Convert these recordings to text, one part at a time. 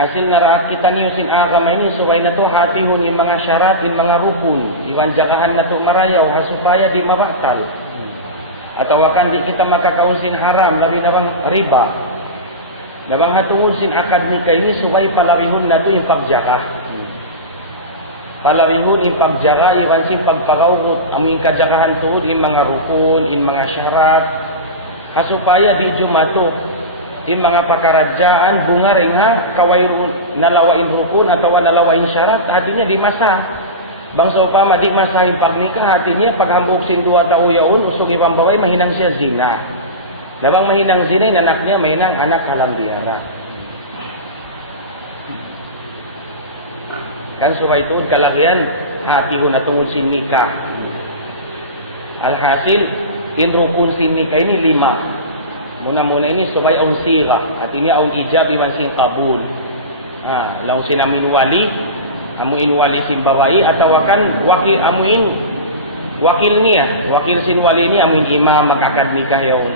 Alhasil naraat kita niyo sin agama ini subay na to hatihon yung mga syarat, yung mga rukun. Iwan jagahan na to marayaw hasupaya di mabatal. Atau akan di kita makakaon sin haram, labi na bang riba. Nabang hatungod sin akad nika ini subay palarihon na to yung pagjaka. Palarihon yung pagjaka, iwan sin pagpagawot. Amoy kajakahan tuhod yung mga rukun, yung mga syarat. Hasupaya di jumato. Yung mga pakaradyaan, bunga rin ha, kaway nalawain rukun atau nalawain syarat, hatinya di masa. Bangsa upama di masa ipagnika, hatinya paghambok sin dua tao yaon, usong ibang babay, mahinang siya zina. Labang mahinang zina, anak niya, mahinang anak kalambiara. Kan subay tuod kalagyan, hati ho na tungod sin nikah. Alhasil, tinrukun sin nikah ini 5. Muna ini subay ang sira at ini ang ijab iwan sin kabul. Laung sinamin wali, amuin wali sin babae at tawakan wakil niya, wakil sin wali niya amuin imam magakad nikah yaon.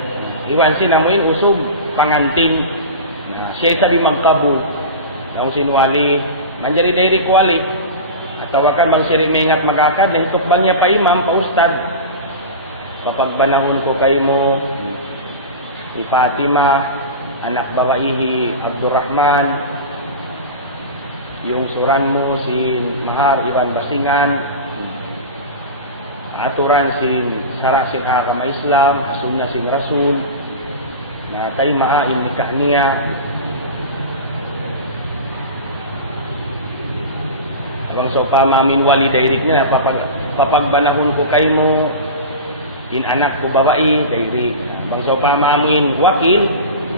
Iwan sin amuin usog pangantin. Siya sabi magkabul. Laung sin wali, manjari diri wali. At tawakan bang sirimengat magakad na itukbal niya pa imam, pa ustad. Papagbanahon ko kay mo si Fatima, anak babaihi Abdurrahman, yung suran mo si Mahar Iwan Basingan, aturan sin Sara sin Agama Islam, asunna sin Rasul, na kay maain nikah niya. Abang so pa mamin wali dairit niya, papagbanahon ko kay mo, in anak ko babae, dairit. Bangsa pa mamuin wakil,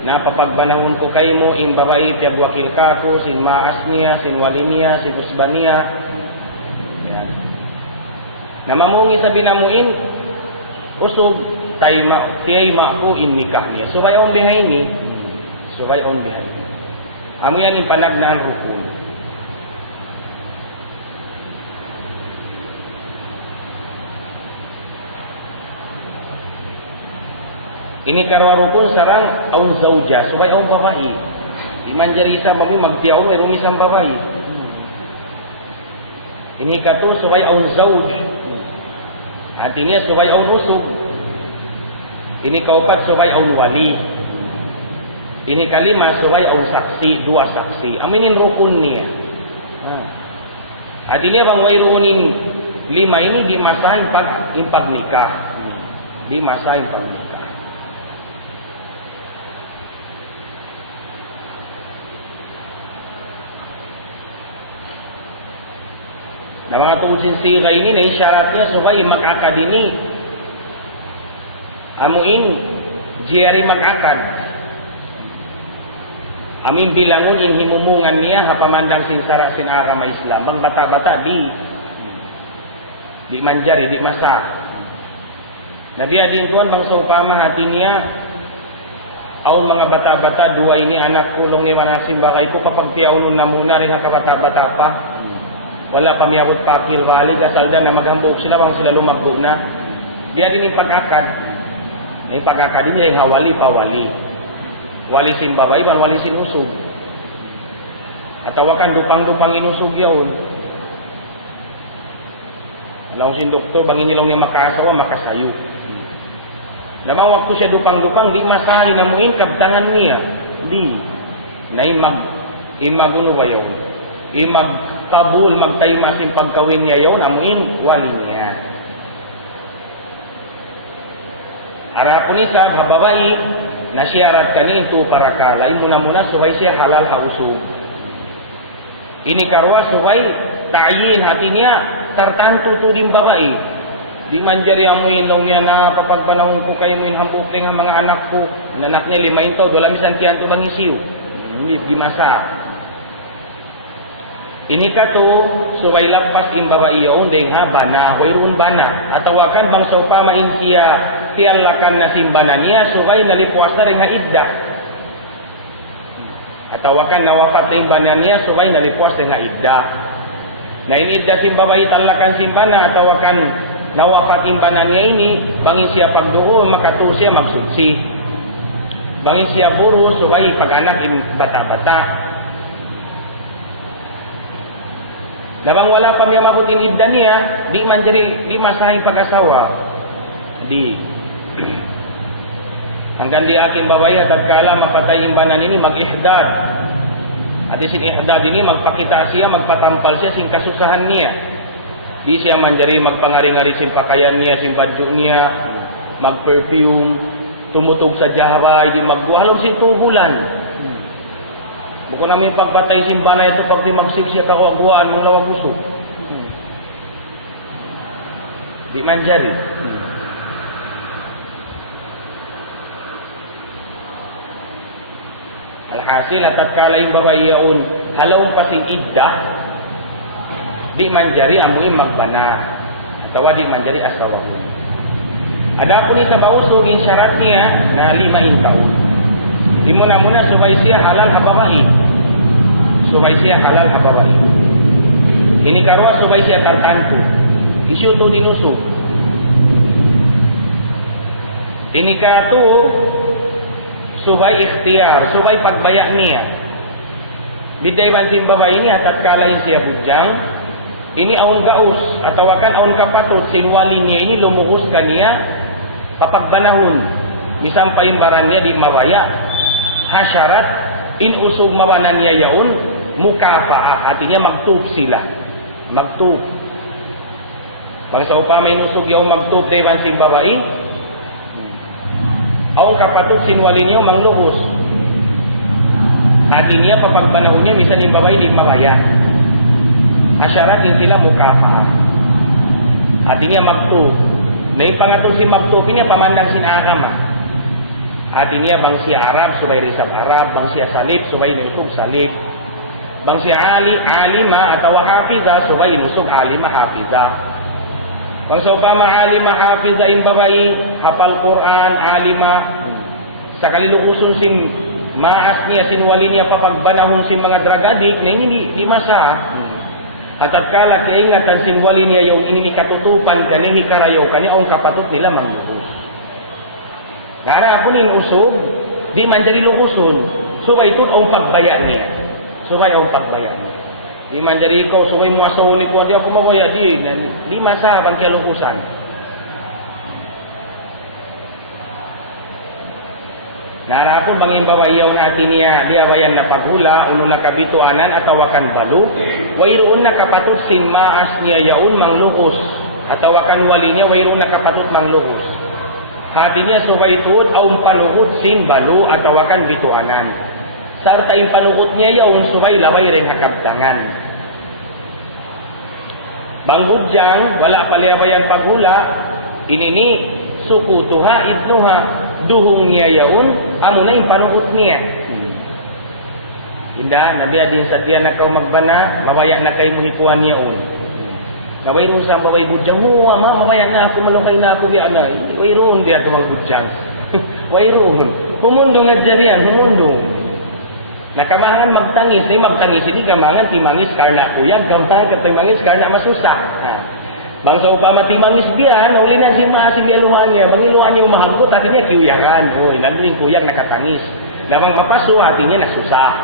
na papagbanahon ko kay mo, in babae, tiyag wakil ka ko, sin maas niya, sin wali niya, sin usban niya. Yan. Namamungi sa binamuin, usog, tiyay ma ko, in nikah niya. Subay on behind ni, subay on behind. Amo yan yung panagnaan rukun. Ini karwa rukun sarang aun zauja, supaya aun babae. Iman jari isa kami magtiaw may rumisang babae. Ini kato supaya aun zauj. Artinya supaya aun usug. Ini kaopat supaya aun wali. Ini kalima supaya aun saksi, 2 saksi. Aminin rukun niya. Artinya bang wairunin 5 ini di masa impag nikah. Di masa impag nikah. Na mga tuusin sira ini na isyaratnya supaya mag-akad ini. Amuin, jari mag-akad. Amin bilangon in himumungan niya hapamandang sin Sara sin Agama Islam. Bang bata-bata di manjari, di masa. Nabi adin tuan bang saupama hati niya, aun mga bata-bata, 2 ini anak kulong ni manasim bakay ko papagtiyaunun na muna rin hakabata-bata pa. Wala pamiyabot pakil wali kasalda na maghambok sila bang sila lumagbo na. Diya din yung pag-akad. Yung pag-akad din yung hawali pa wali. Wali sin babae, wali sin usog. At tawakan dupang-dupang inusog yun. Alam sin doktor, bang inilaw niya makasawa, makasayo. Lamang waktu siya dupang-dupang, di masayo na muin, kabtangan niya. Di. Na imaguno ba yun? Kabul magtayma sin pagkawin niya yaon amuin wali niya. Arapun isa babae na syarat kanin tu para kalay muna subay siya halal hausog. Ini karwa subay tayin hati niya tartantu tu din babae. Di manjari amuin nong niya na papagbanahon ko kayo mo hambuk dengan mga anak ko. Anak niya 5 taon wala misan siyan tu bangisiw. Di masa. Ini kato subay lapas in babae yaon ding ha bana wayron bana atawakan bang sa upamain siya tialakan na simbana niya subay nalipuasa rin ha iddah atawakan nawafat rin bana niya subay nalipuas rin ha iddah na iniddah sin babae talakan simbana atawakan nawafat in bana niya ini bangin siya pagduhon makatu siya magsuksi bangin siya puro subay pag-anak in bata-bata. Labang wala pa niya mabuting idda niya, di masahin pag-asawa. Di. Hanggang di aking babae, tatkala mapatay imbanan ini, mag-ihdad. At isin ihdad ini, magpakita siya, magpatampal siya, sin kasusahan niya. Di siya manjari, magpangari-ngari sin pakaian niya, sin badyo niya, mag-perfume, tumutog sa jaharay, di magbuhalom sin tubulan. Buko namin pagbatay simbana ito pag magsiksya kakuaguan mong lawaguso. Di manjari. Alhasil at tatkala yung babae yaon halaw pati iddah, di manjari amuin magbana. Atawa di manjari asawahun. Ada pun sa bausog yung syarat niya na 5 taon. Di muna subay siya halal hababahi. Subay siya halal hababahi. Ini karwa subay siya tartanto. Isyuto dinusog. Ini kato subay ikhtiyar, subay pagbaya niya. Biday bansin babae niya tatkala yung siya budyang. Ini aun gaus atawakan aun kapatot sinwali niya ini lumuhos kaniya papagbanahon. Misam pa yung baran niya di mawaya. Hasyarat in usog mawanan niya yaon mukafaah, artinya magtub sila. Magtub. Bangsa upama inusog yaon magtub dewan si babae, aong kapatid sinwali niya mangluhos. Artinya papagbanahon niya misan yung babae di mawaya. Hasyarat din sila mukafaah. Artinya magtub. Na yung pangatod si magtub niya pamandang sinakama. Artinya bang siya Arab, subay risab Arab, bang siya salib, subay nusog salib. Bang siya alima atau hafiza, subay nusog alima hafiza. Bang sa upama alima hafiza in babayi, hafal Quran, alima, sa kalilukuson sin maas niya, sinwali niya papagbanahon sin mga dragadik, na ini di masa. At tatkala kaingatan sinwali niya yung ini katutupan, kanihi karayaw, kani ang kapatut nila mangluhos. Kara po nin usog, di man jari lukuson, subay ito ang pagbaya niya. Subay ang pagbaya niya. Di man jari ikaw, subay mo asaw ni Kuan, di ako mabaya, di masabang kaya lukusan. Narapon bang yung babayaw natin niya, liawayan na paghula, uno na kabituanan at tawakan balo, wairoon na kapatut sin maas niya yaon manglukos, at tawakan wali niya, wairoon na kapatut manglukos. Hati niya subay tuod aung panuhot sin balu at tawakan bituanan. Sarta yung panuhot niya yaon subay laway rin hakabtangan. Banggudyang wala paliabayan paghula, inini sukutuha ibnuha duhong niya yaon amo na yung panuhot niya. Inda, nabiya din sa diyan na kau magbana, mawaya na kayo muhikuan niya un. Naway mo sa baway budyang, ama, mawaya na ako, malukay na ako, biya wayroon diya tumang budyang. Wayroon. Humundo nga diyan yan, humundo. Nakamahangan magtangis, magtangis, hindi kamahangan timangis, karna kuyag, kamahangan timangis, karna masusah. Bangsa upama timangis biya, nauli na si maasim biya luhan niya, bangiluhan niya umahagot, at niya kiyuyakan. Uy, nagling kuyag nakatangis. Lawang mapaso, at niya nasusah.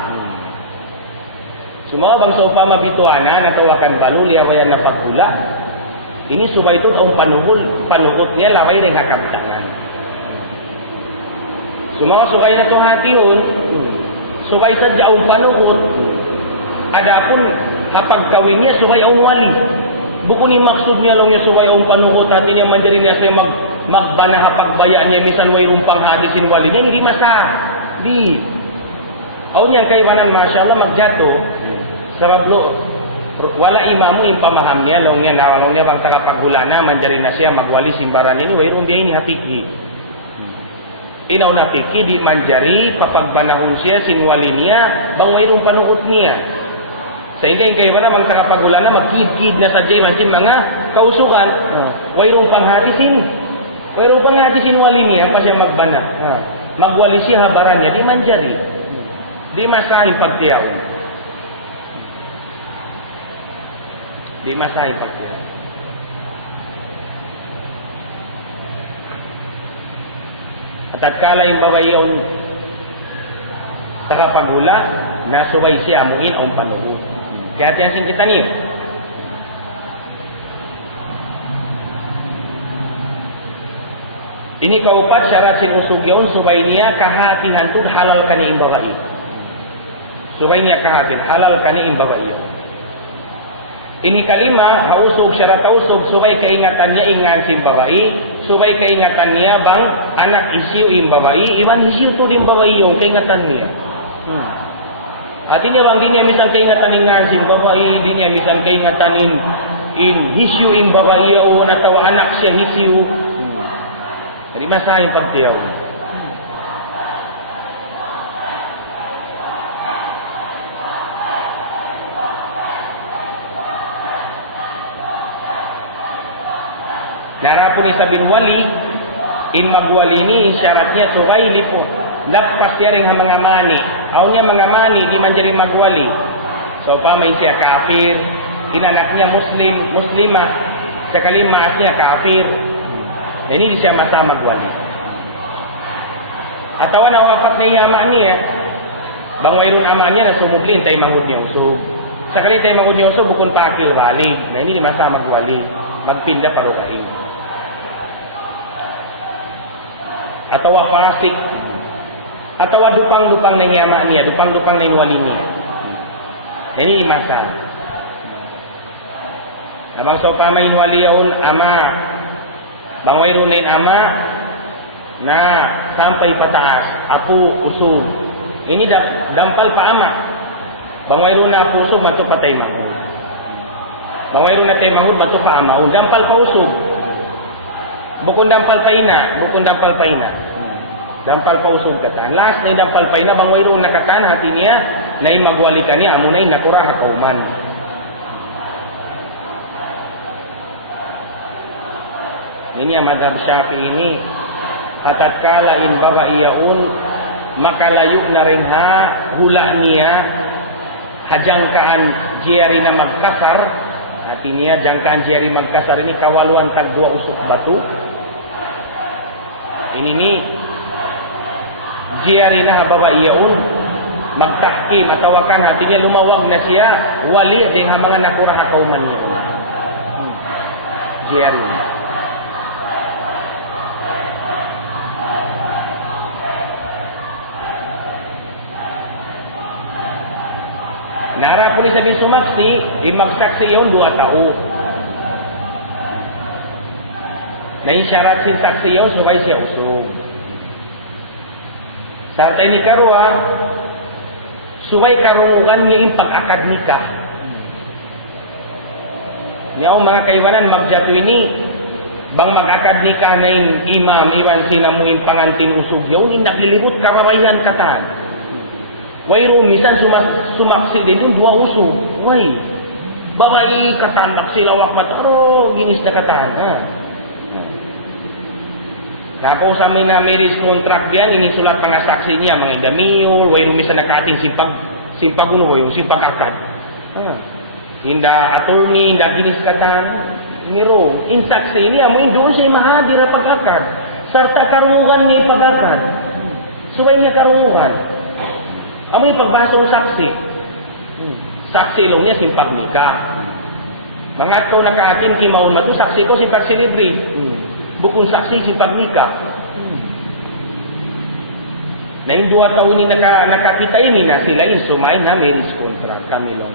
Sumawa bang sa upama bituanan, natawakan balo, liawayan na paghula. Ini subay ito ang panugot niya, laway rin hakabtangan. Sumawa subay na ito hatiun, subay sadya ang panugot, adapun hapagkawin niya, subay ang wali. Buko ni maksud niya lang niya subay ang panugot, hati niya mandirin niya siya magbana hapagbaya niya, misan way rumpang hati sinwali niya, hindi masa. Di. Aw niya kay banan masyaallah magjato, sabablo wala imamu yung pamaham niya long niya nawalong niya bang tagapaghulana manjari na siya magwali simbaran ini wayron di ini hapiki inaw na piki di manjari papagbanahon siya sinwali niya bang wayron panuhot niya sa hindi kay bana mang tagapaghulana magkid-kid na sa jay mansin mga kausukan wayron panghatisin wali niya pa siya magbana magwali siya habaran niya di manjari di masahin pagtiyawin. Di masahin pagtira. At tatkala yung babae yung tagapaghula, nasubay siya amuin ang panuhot. Kaya tiyasin kita niyo. Ini kaupat syarat sin usug yaun subay niya kahati hantud halal kani imbabai. Subay niya kahatin halal kani imbabai. Ini kalima hausug syarat hausug subay kaingatan niya ingan sin babai, subay kaingatan niya bang anak isiu imbabai, iwan isiu tu imbabai yo kaingatan niya. Artinya bang dinya misal kaingatan ingan sin babai, dinya misal kaingatan in isiu imbabai yaun atau anak siya isiu. Jadi masa yung pagtiyaw. Narapun isa bin wali, in magwali ini syaratnya subay lipo. Dapat dia rin mengamani. Awnya mengamani di menjadi magwali. So pamay siya kafir, inanaknya muslimah, sekali maatnya kafir. Ini siya masa magwali. Atawa na wafat na yung ama niya, bang wayron ama niya na sumublin tayo mangud niya usog. Sakali tayo mangud niya usog, bukon pakil valid. Na ini masa magwali. Magpinda paro kain. Atawa fasik. Atawa dupang-dupang na yung ama niya, dupang-dupang na yung wali niya. Na ini masa. Abang so pamain wali yaun ama. Bangway runin ama na sampai pataas, apu usog. Ini dampal pa ama. Bangway runa apu usog, matu patay manghud. Bangway runa tay manghud, matu pa ama. Dampal pa usog. Bukon dampal pa ina. Dampal pa usog katan. Last na dampal pa ina, bangway runa katan, hati niya, na magwali ka niya, amo na nakura hakauman. Ini ang madhab Syafi'i ini. Tatkala in babaiyaun makalayo na rin ha hula niya hajangkaan jiyari na magkasar. At niya jangkaan jiyari magkasar ini kawaluan tag dua usok batu. Ini ni jiyari na babaiyaun magtahki matawakan hati niya lumawag na siya wali ding mga nakuraha kauman niya. Jiyari na. Nara pun sabi sumaksi, imagsaksi yun 2 tao. Na isyarat si saksi yun, subay siya usog. Sarta ini karwa, subay karungukan ni yung pag-akad nikah. Ngaw mga kaiwanan, magjato ini, bang mag-akad nikah na yung imam, iwan sinamuin pangantin usog yun, naglilibot karamayan katan. Wayro misan sumaksi din dun 2 usog. Way. Babali katandak sila wakmat. Aro, ginis na katan. Napo sa may na marriage contract yan, inisulat mga saksi niya, mga idamiyol, wayro misan nakating simpag uno yung simpag akad. Inda attorney, inda ginis katan. Niro, in saksi niya, mo doon siya mahadir pag-akad. Sarta karungugan niya pag-akad. Subay niya karungugan. Amo yung pagbasa ng saksi. Saksi ilong niya, simpag nikah. Mga ikaw nakaakin, kimaun mato, saksi ko, simpag sinidri. Bukong saksi, simpag nikah. Na yung 2 taon ni nakakita ini na sila yung sumayin ha, marriage contract, kamilong.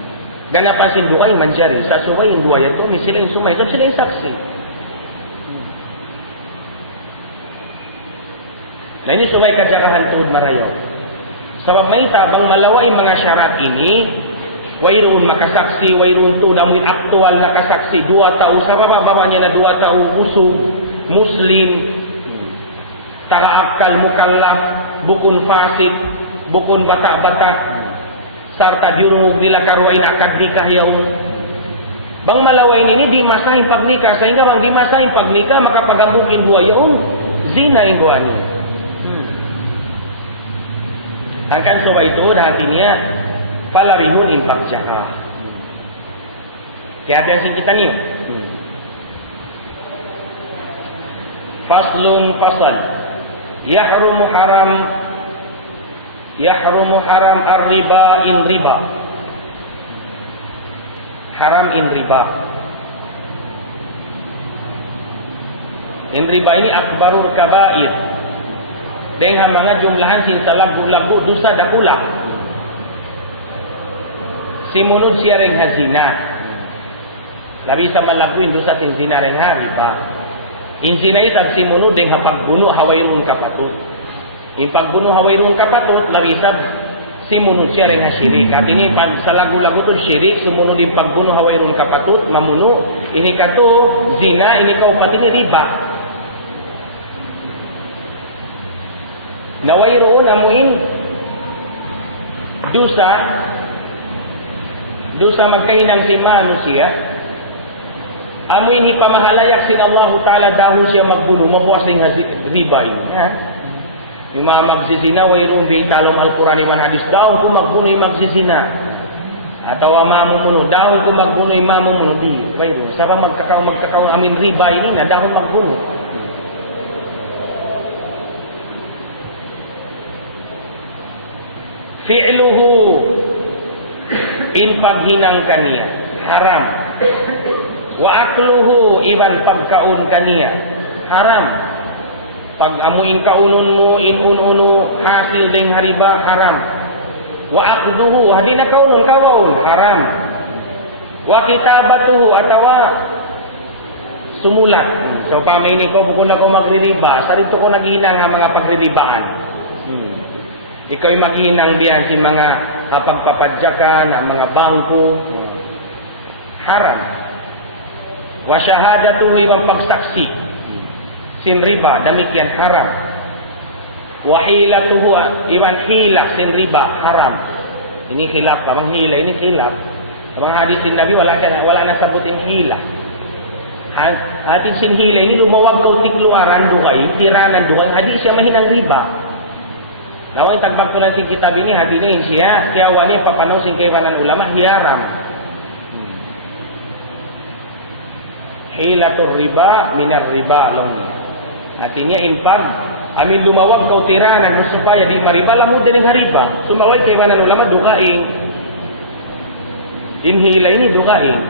Dan napansin do kayo, manjari, sa suway yung 2 yan, doon sila yung sumayin, so sila yung saksi. Na ini suway kadyakahan tuod marayaw. Sabab may tabang malaway mga syarat ini, wayroon makasaksi, wayroon to amoy aktual na kasaksi, 2 tao, sa bababa niya na 2 tao, usog, muslim, takaakal, mukallaf, bukun fasik, bukun bata-bata, sarta dirungog nila karwain akad nikah yaon. Bang malaway ini di masahin pagnikah, sa inga bang di masahin pagnikah, makapagambukin 2 yaon, zina yung gawa niya. Angkan soba itu hatinya palarihun impak jaha. Kaya atin kita niyo. Faslun fasal. Yahrumu haram ar-riba in riba. Haram in riba. In riba ini akbarul kabair. Dengan mga jumlahan sin sa lagu-lagu dosa dakula. Simunod siya rin hazina. Labi sa malagu in dosa sin zina rin ha riba. In zina itag simunod din hapagbuno hawayrun kapatut. In pagbuno hawayrun kapatut labi sa simunod siya rin ha syirik. At ini pag sa lagu-lagu to syirik sumunod din pagbuno hawayrun kapatut mamuno. Ini kato zina ini kau pati ni riba. Nawayroon amuin dosa magkahinang si manusia amuin ipamahalayak sin Allah Ta'ala dahon siya magbuno mapuas ng riba ini yan yung mga magsisina wayroon bi talong Al-Quran iman hadis dahon ko magbuno yung magsisina ataw mamumuno dahon ko magbuno yung mamumuno di wayroon sabang magkakaw amin riba ini na dahon magbuno. Fi'luhu in paghinang kaniya haram wa akluhu iban pagkaun kaniya haram pag amuin kaunon mo in ununo hasil ding hariba haram wa akduhu hadi na kaunon kawaul haram wa kitabatuhu atawa sumulat so pamini ko kung ako magririba sarito ko naghinang ha mga pagriribaan. Ikaw maghihinang diyan si mga pagpapadyakan, ang mga bangko. Haram. Wa syahadatuhu ibang pagsaksi. Sin riba, damit yan haram. Wa hilatuhu ibang hilak, sin riba, haram. Ini hilap, pamang hila, ini hilap. Sa mga hadis sin Nabi, wala na sabutin hila. Hadis sin hila, ini lumawag kau tikluaran duhay, tiranan duhay, hadis siya mahinang riba. Nawang tagbak to na si kitab ini hati na siya awaknya papanaw sin kaiwanan ulama hiyaram. Hilatur riba minar riba long. Artinya impag amin lumawag kau tiranan supaya di mariba lamud din hariba. Sumaway kaiwanan ulama dukaing. Din hila ini dukaing.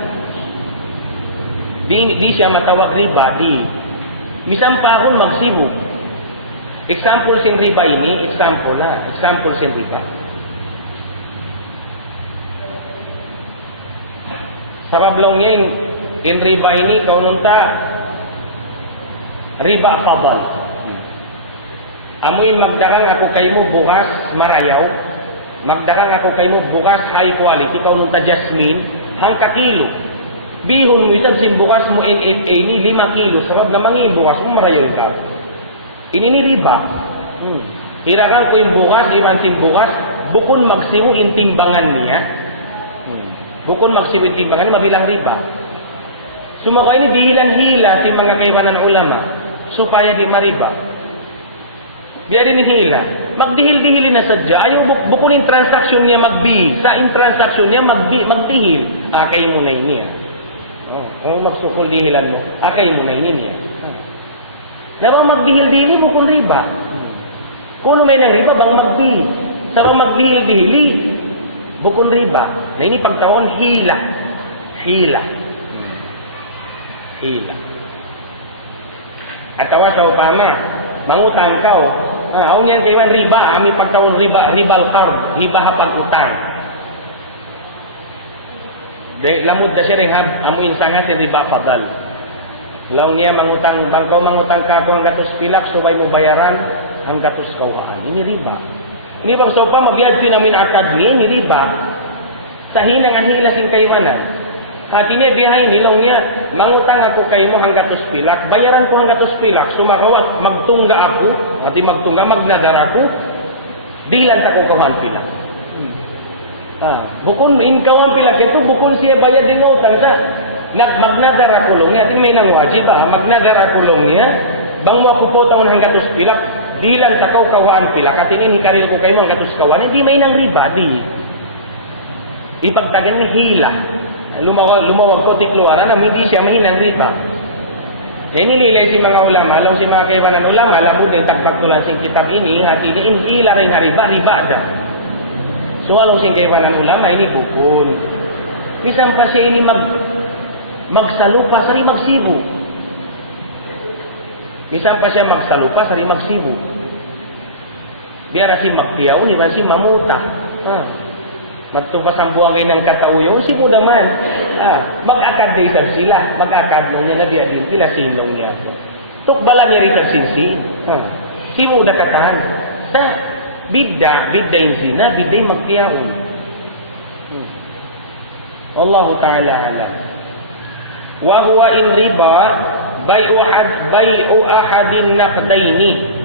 Di siya matawag riba di. Misam pa akong magsibo. Example sin riba ini, example sin riba. Sabab lang yun, in riba ini, kaununta, riba fadal. Amuin magdakang ako kay mo bukas marayaw, magdakang ako kay mo bukas high quality, kaununta jasmine, hangka kilo. Bihon mo isang sin bukas mo ini 5 kilo, sabab na mangin bukas mo marayaw ka. Ini ni riba. Tirakan ko yung bukas, iman sin bukas, bukun magsimu intimbangan niya. Bukun magsimu intimbangan niya, mabilang riba. Sumaka ini dihilan-hila si mga kaiwanan ulama, supaya di mariba. Biya din hila. Magdihil-dihilin na sadya. Ayaw bukun yung transaksyon niya magbi. Sa in transaksyon niya magdihil. Akay mo na ini. Kung magsukol dihilan mo, akay mo na ini. Nabang magdihil-dihili bukun riba. Kuno may nang riba bang magdi. Sabang magdihil-dihili bukun riba. Na ini pagtawon hila. Hila. At tawa sa upama, mangutang kau. Aw niyan kaywan riba, ami pagtawon riba, ribal qard, riba hapag-utang. De lamud da siya ring amuin sangat riba fadal. Law niya mangutang, bangkaw mangutang ka ako hanggatos pilak, subay mo bayaran hanggatos kawhaan. Ini riba. Ini bang sopa mabiyad namin akad ni, ini riba. Sa hinang-hila sin kaywanan. At ini biyahe nilaw niya, mangutang ako kay mo hanggatos pilak, bayaran ko hanggatos pilak, sumakawat, magtungga ako, at magtungga, magnadar ako, dilan ta ko kawan pilak. Bukun in kawan pilak, ito bukun siya bayad din utang sa, magnadar ako long niya, may nang wajib magnadar ako long niya, bang mo ako po taon hanggatos pilak, dilan ta ko kawan pilak, at ini karil ko kayo mo hanggatos kawan, hindi may nang riba, di. Ipagtagan ni hila. Lumawag ko tikluaran na hindi siya mahinang riba. Kaya nililay si mga ulama, alam si mga kaiwanan ulama, alam mo din tagpagtulan si kitab ini, at ini hila rin na riba da. So alam si kaiwanan ulama, ini bukun. Isang pa siya ini magsalupa, sari magsibo. Misan pa siya magsalupa, sari magsibu. Biar si magpiyaw, iban si mamuta. Magtupasambuangin ng katauyo, si mudaman. Mag-akad na isab sila. Mag-akad nung niya na biya din sila sinong niya. Tukbala niya rin sinsin. Si muda katahan. Sa bidda yung zina, bidda yung magpiyaon. Allahu ta'ala alam. Wa huwa in riba bai'u ahadin naqdaini.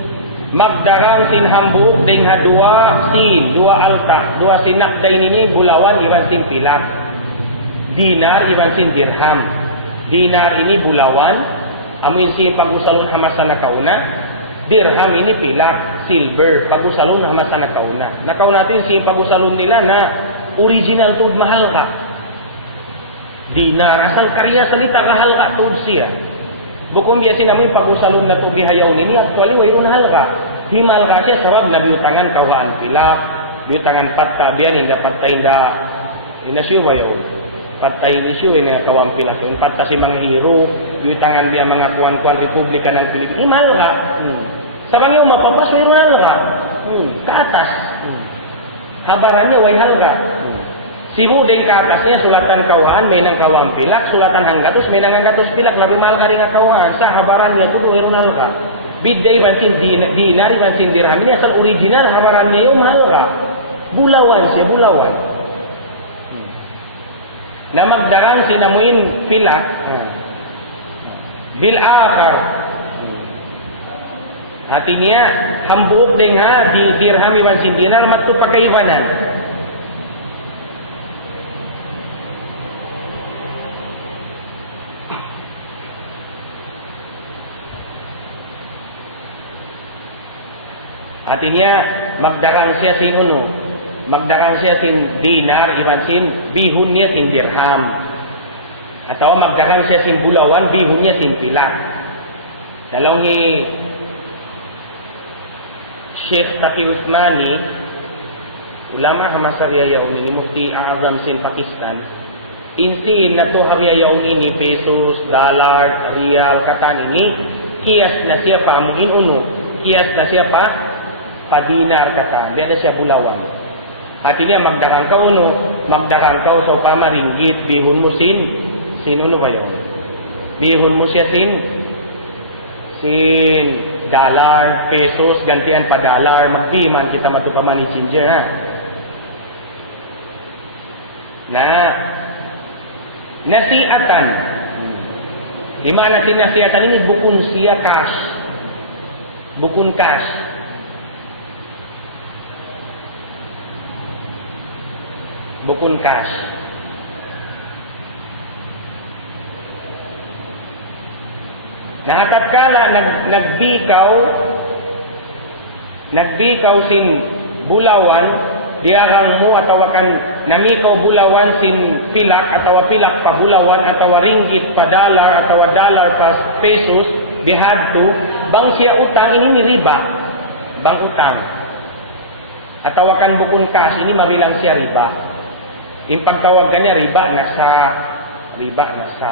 Magdarang sinhambuok ding dua alta, dua sinakdaini ni bulawan iwan sin pilak. Dinar iwan sin dirham. Dinar ini bulawan, amin sin pagusalon hamasa na kauna. Dirham ini pilak, silver, pagusalon hamasa na kauna. Nakaw natin sin pagusalon nila na original tud mahal ka. Dinar, asang karya salita kahal ka tud siya. Bukom biya sinamoy pagusalon na ito gihayaw nini, actually wayron halka. Himal ka siya, sabab na biyutangan kawaan pilak, biyutangan patta, biyan yung dapat tayo siyo bayaw. Patta ini siyo, kawaan pilak. Yung patta si Mang Hiro, biyutangan biya mga kuwan-kuwan Republika ng Pilipinas. Himal ka. Sabang yung mapapas, wayron halka. Kaatas. Habaran niya, way halka. Sibu din kaatasnya sulatan kauhan, may nang kawang pilak, sulatan hanggatus, may nang hanggatus pilak, labi mahal ka rin nga kauhan, sa habaran niya, kudo, erunal ka. Bidday bansin dinari, bansin dirham, ini asal original, habaran niya yung mahal ka. Bulawan siya, bulawan. Na magdarang sinamuin pilak, bil akar. Hati niya, hambuok din ha, dirham, bansin dinar, matupakaiwanan. Artinya magdarang siya sin magdarang siya sin dinar, iban sin bihun niya sin dirham. Atau magdarang siya sin bulawan, bihun niya sin pilak. Dalawang Sheikh Taqi Uthmani, ulama hamasariya yaun ini, Mufti Azam sin Pakistan, insin na to hariya yaun ini, pesos, dollar, rial, katan ini, kiyas na siya pa, kiyas na siya pa, padinar kata, dia na siya bulawan. Artinya magdarang ka magdarang ka sa upama ringgit, bihun mo sin ba yun? Bihun mo siya sin dollar, pesos, gantian pa dollar, magbiman kita matupaman ni Ginger, ha? Nasiatan. Gimana si nasiatan ini? Bukun siya cash. Bukun cash. Bukun cash. Natatkala nagbikaw sin bulawan, diarang mo atawakan namikaw bulawan sin pilak, atawa pilak pa bulawan, atawa ringgit pa dollar, atawa dollar pa pesos, bihadto, bang siya utang, ini riba. Bang utang. Atawakan bukun cash, ini mabilang siya riba. Yung pagtawagan niya, riba na sa.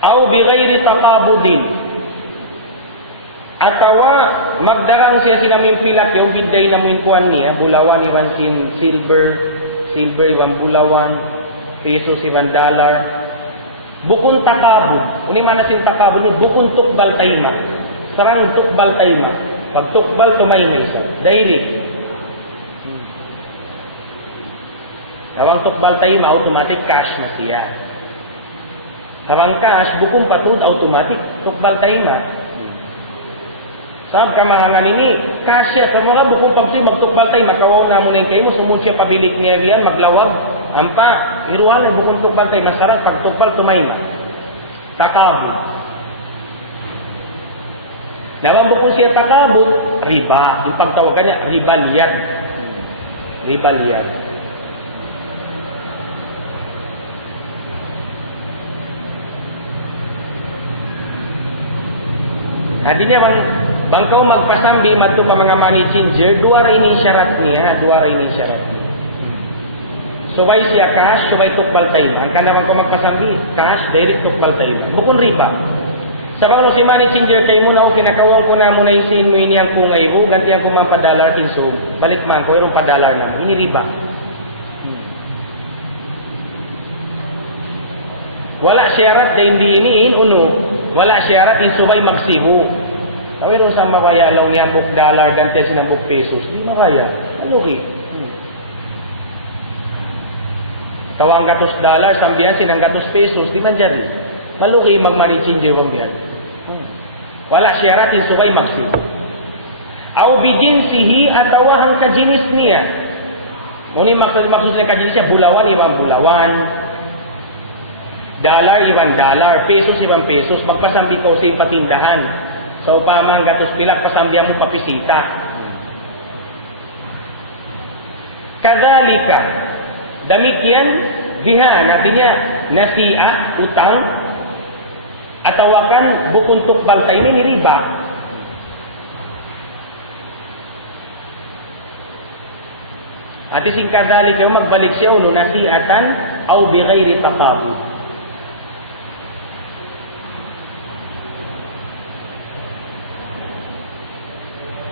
Aw bi ghairi taqabudin. Atawa magdarang siya sinamin pilak yung bidday na kuan niya, bulawan iwan sin silver iwan bulawan, pesos iwan dollar. Bukun takabud. Uni man na sin takabud ni bukun tukbal tayma. Sarang tukbal tayma. Pag tukbal, tumay mo isa. Dahili. Nawang tukbal tayo, automatic cash na siya. Nawang cash, bukong patud, automatic tukbal tayo ma. Sab kamahangan ini, cash siya. Sa mga bukong pagti, magtukbal tayo, makawaw na muna kayo mo, sumud siya pabilik niya riyan, maglawag. Ampa, iruhan na bukong tukbal tayo, masarang pag tukbal, tumay ma. Takabud. Nawang bukong siya takabot, riba. Yung pagtawagan niya, riba liyad. Riba liyad. At ini bangkaw magpasambi madto pa mga money changer, duwa ra ini syarat niya, duwa ra ini syarat. Subay siya cash, subay tukbal tayma. Ang kanamang ko magpasambi, cash, direct tukbal tayma. Bukun riba. Sa banglo si money changer kay mo na o kinakawang ko na mo na isin mo iniyang kungay ho, gantihan ko man padalar inso, balik man ko, irong padalar na mo, ini riba. Wala syarat na hindi iniin, uno, wala syarat in subay magsibo. Tawirong sa makaya lang niyan buk dollar, gantihan sinambuk pesos, hindi makaya, maluki. Tawang gatos dollar, sambihan sinang gatos pesos, di man dyan. Maluki mag-money changer pang biyan. Wala siyaratin subay magsi. Aw bijinsihi atawa hang sa jinis niya. Muni maksud na kajinis siya, bulawan, ibang bulawan. Dollar, ibang dollar. Pesos, ibang pesos. Magpasambi ko sa patindahan. Sa upamang gatos pilak, pasambihan mo papisita. Kadalika, damit yan, diha, natin niya, nasiya, utang, atawakan, bukun tukbal tayo, ini riba. At isin kadali kayo, magbalik siya, ulo, nasiyatan, au bigayri taqabud.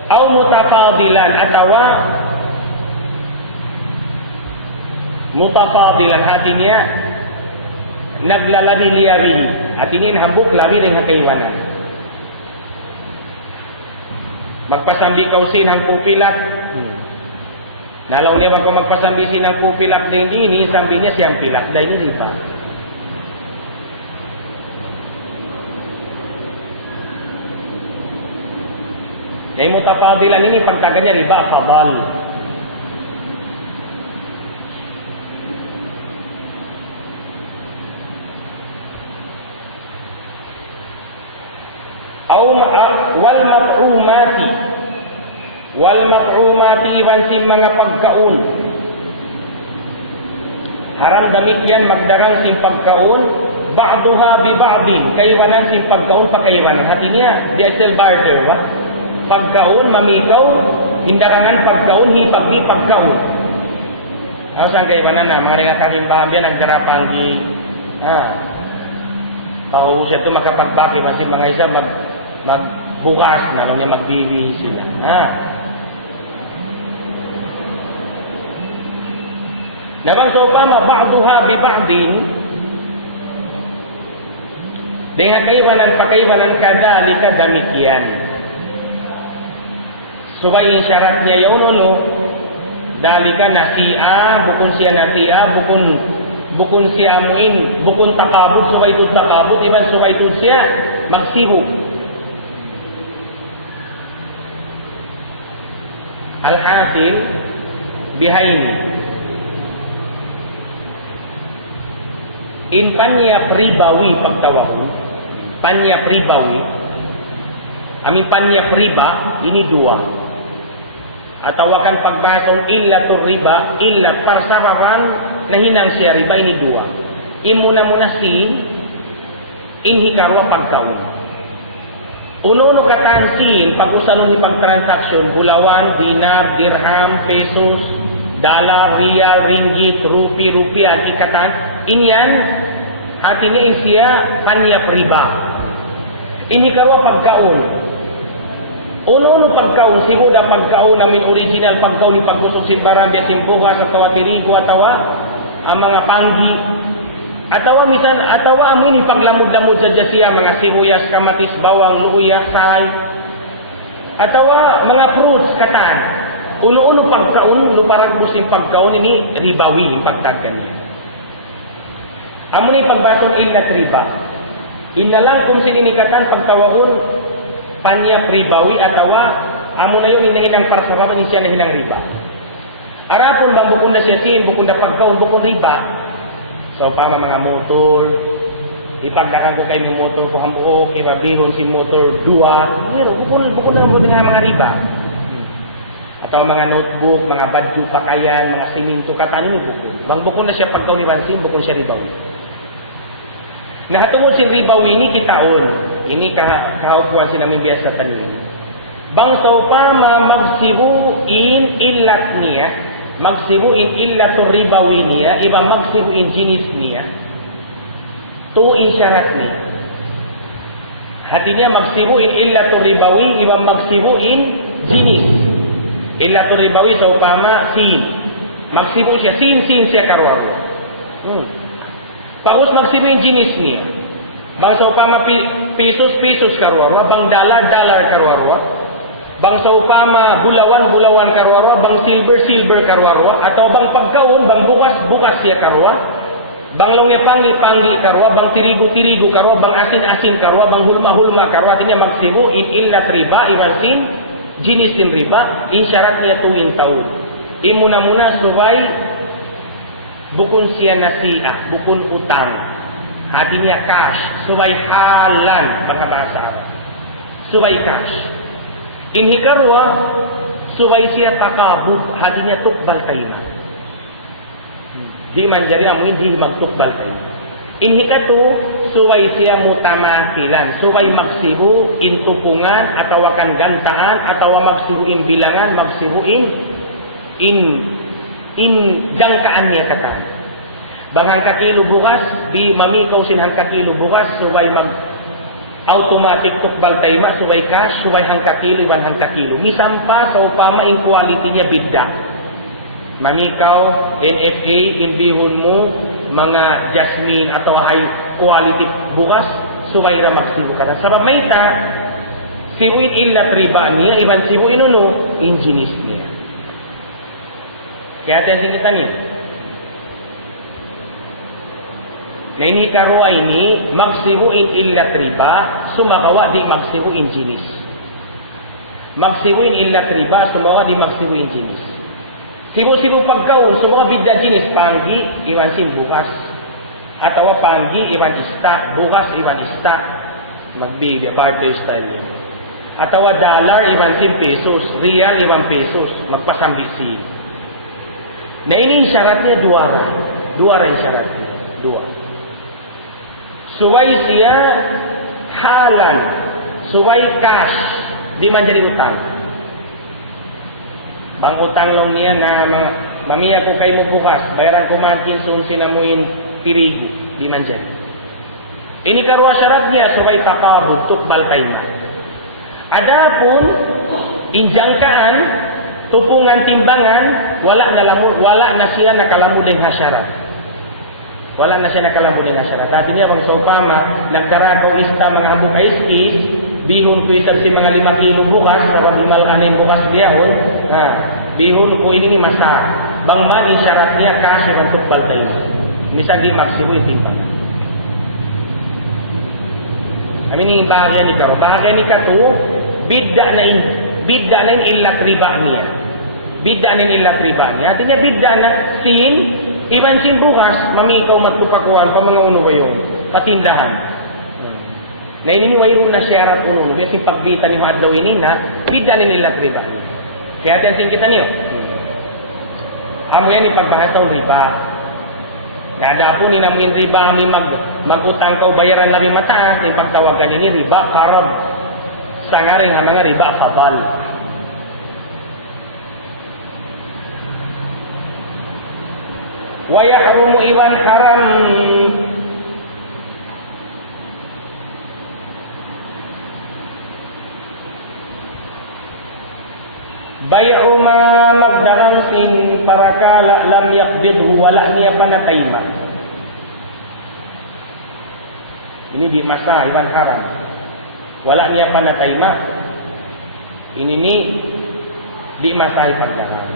Au mutafadilan, atawa, mutafadilan hati niya naglalami niya bihi at inin habuk labi rin hakaiwanan magpasambi kausin hang pupilat nalaw niya bang kung magpasambi sinang pupilat din dini sambi niya siyang pilak dahil ni riba kaya mutafadilan ini pagtaga niya riba fadal. Wal mat'umati bansin mga pagkaun. Haram damit yan magdarang sing pagkaun, ba'duha bi ba'din, kaiwanan sing pagkaun pa kaiwanan. Hati niya, di excel barter, ba? Pagkaun, mamikaw, indarangan pagkaun, hipag pagkaun. Ano saan kaiwanan na? Mga ringat bahambian, nagdarapanggi, pahubo siya ito makapagbaki, bansin mga isa magbukas, nalaw niya magbili sila. Nabang sa upama, ba'duha bi ba'din, dengan pakaiwanan kadalika demikian. Subayin syaratnya yaunono, dalika nasi'a, bukun siya nasi'a, bukun siya muin, bukun takabud, subay itu takabud, iban subay itu siya magsibuk. Alhasil bihaini in panya pribawi pagtawahun panya pribawi amin panya priba ini dua atawakan pagbason illa riba illa parsararan na hinang siya riba ini dua imuna-muna sin inhikarwa pagkaun uno-uno katansin, pag-usalong ipag-transaksyon, bulawan, dinar, dirham, pesos, dollar, real, ringgit, rupiah, kikatan, inyan, hatinya insiya, panya riba. Ini karwa pagkaun. Uno-uno pagkaun, siguro pagkaun namin original, pagkaun ni pagkusog si barang, biyatin bukas, atawa tirigo, atawa, ang mga panggi, atawa amoy ni paglamod-lamod sa siya mga sibuyas, kamatis, bawang, luya, say. Atawa mga fruits katan. Ulo-ulo pagkaon, luparagos yung pagkaon ini ribawi yung pagtagdan niya. Amo ni pagbaton illa riba. Inna lang kung sininikatan pagtawahon panya ribawi atawa amo na yun inahinang parsaraba ni siya nahinang riba. Arapon bang bukon na siya sin, bukon na pagkaon, bukon riba. So, pama mga motor, ipagdakan ko kayo ng motor ko, hambuo, kay mabihon si motor, dua, bukon na nga mga riba. Atau mga notebook, mga badyo, pakayan, mga siminto, katanin mo bukon. Bang bukon na siya pagkaw ni Bansin, bukon siya ribawi. Nahatungod si ribawi ini kitaon, ini kahaupuan si namin biya sa tanin. Bang sa upama magsiru in illat niya, magsibuin illatur ribawi niya, iba magsibuin jinis niya, tuin syarat niya. Artinya magsibuin illatur ribawi, iba magsibuin jinis. Illatur ribawi saupama sin. Magsibu siya, sin siya karwarwa. Pagos magsibuin jinis niya. Bang saupama pisos karwarwa, bang dalar karwarwa. Bang saupama bulawan karwarwa, bang silver karwarwa, atau bang pagkaon, bang bukas siya karwa, bang longe panggi karwa, bang tirigo karwa, bang asin karwa, bang hulma karwa. Artinya magsibu in illat riba, iwan sin, jinis din riba, in syarat niya tuwing taud. Imuna-muna subay, bukun siya nasiah, bukun utang. Artinya cash, subay halan, bahasa Arab. Subay cash. Inhikarwa, subay siya takabud, hatinya tukbal kaima. Di man jadi amuin di magtukbal kaima. Inhikatu, subay siya mutamakilan, subay magsibu in tupungan, atau akan gantaan, atau magsibu in bilangan, magsibu in jangkaan niya katan. Bang kakilo bukas, di mamikaw sinhan kakilo bukas, subay automatic tukbal kaima, subay cash, subay hangkakilo, iwan hangkakilo. Misam pa, sa upama, in quality niya bidda. Mamikaw, NFA, inbihon mo, mga jasmine, atau high quality bukas, subay ra magsibu ka. Sabab may ta, sibuin illat riba niya, iwan sibuin uno, in jinis niya. Kaya tayo sinita niya. Na ini karwa ini magsibuin illat riba, sumakawa di magsibuin jinis. Magsibuin illat riba, sumawa di magsibuin jinis. Sibu-sibu pagkaon, sumawa bidya jinis, panggi, iwan sin bukas. Atawa panggi, iwan ista, bukas, iwan ista. Magbigay, birthday style yan. Atawa dollar, iwan sin pesos, real, iwan pesos, magpasambisi. Na ini syaratnya dua yung syaratnya, dua. Subay siya halan, subay cash, di man jadi utang. Bang utang lang niya na mamiya ko kay mo bukas, bayaran ko mantin sun sinamuin pirigo, di man jadi. Ini karwa syarat niya, subay takabud, tukbal kaima. Adapun injangkaan, tupungan timbangan, wala na siya nakalamu ding hasyarat. Wala na siya nakalamu ding hasyarat. Dati niya bang saupama, nagdarakaw ista mga hambog aiskis, bihon ko isang si mga 5 kilo bukas, napabimal ka na bukas diyaon, bihon ko ini ni masa. Bang man, isyarat niya, cash, iwan tukbal tayo. Misan di magsibu yung timbangan. Amin yung bahagya ni Karo. Bahagya ni Kato, bidda na in illat riba niya. Bidda na in illat riba niya. At niya bidda na sin, iwan sin bukas, mamikaw magtupakuan, pa mga uno ba yung patindahan. Na ininiwayro na syarat uno. Kasi pagbita ni Hadlaw ini na, bidda na in illat riba niya. Kaya din kita niyo. Amo yan ipagbahas ng riba. Nada po ni namin riba, kami magutang ka o bayaran lagi mataas, yung pagtawagan ini riba, karab. Sa nga rin mga riba, fadal. Wa yahrumu iwan haram. Bay'u ma magdarang sin parakala lam yakbidhu wala niya panatayma. Ini di masa iwan haram. Wala niya panatayma. Ini ni di masa ipagdarang.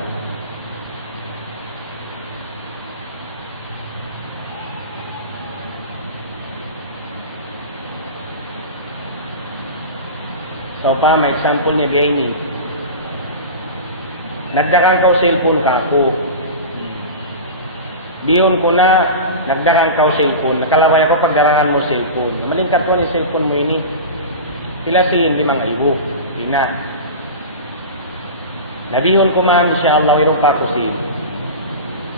So pa, may example niya diya ini. Nagdarang ka o cellphone ka ako. Diyon ko na, nagdarang ka o cellphone. Nakalaway ako pagdarangan mo cellphone. Malingkat ko ni cellphone mo ini. Sila siyin 5,000. Ina. Nabihon ko man, insyaAllah, irong pa ko siyin.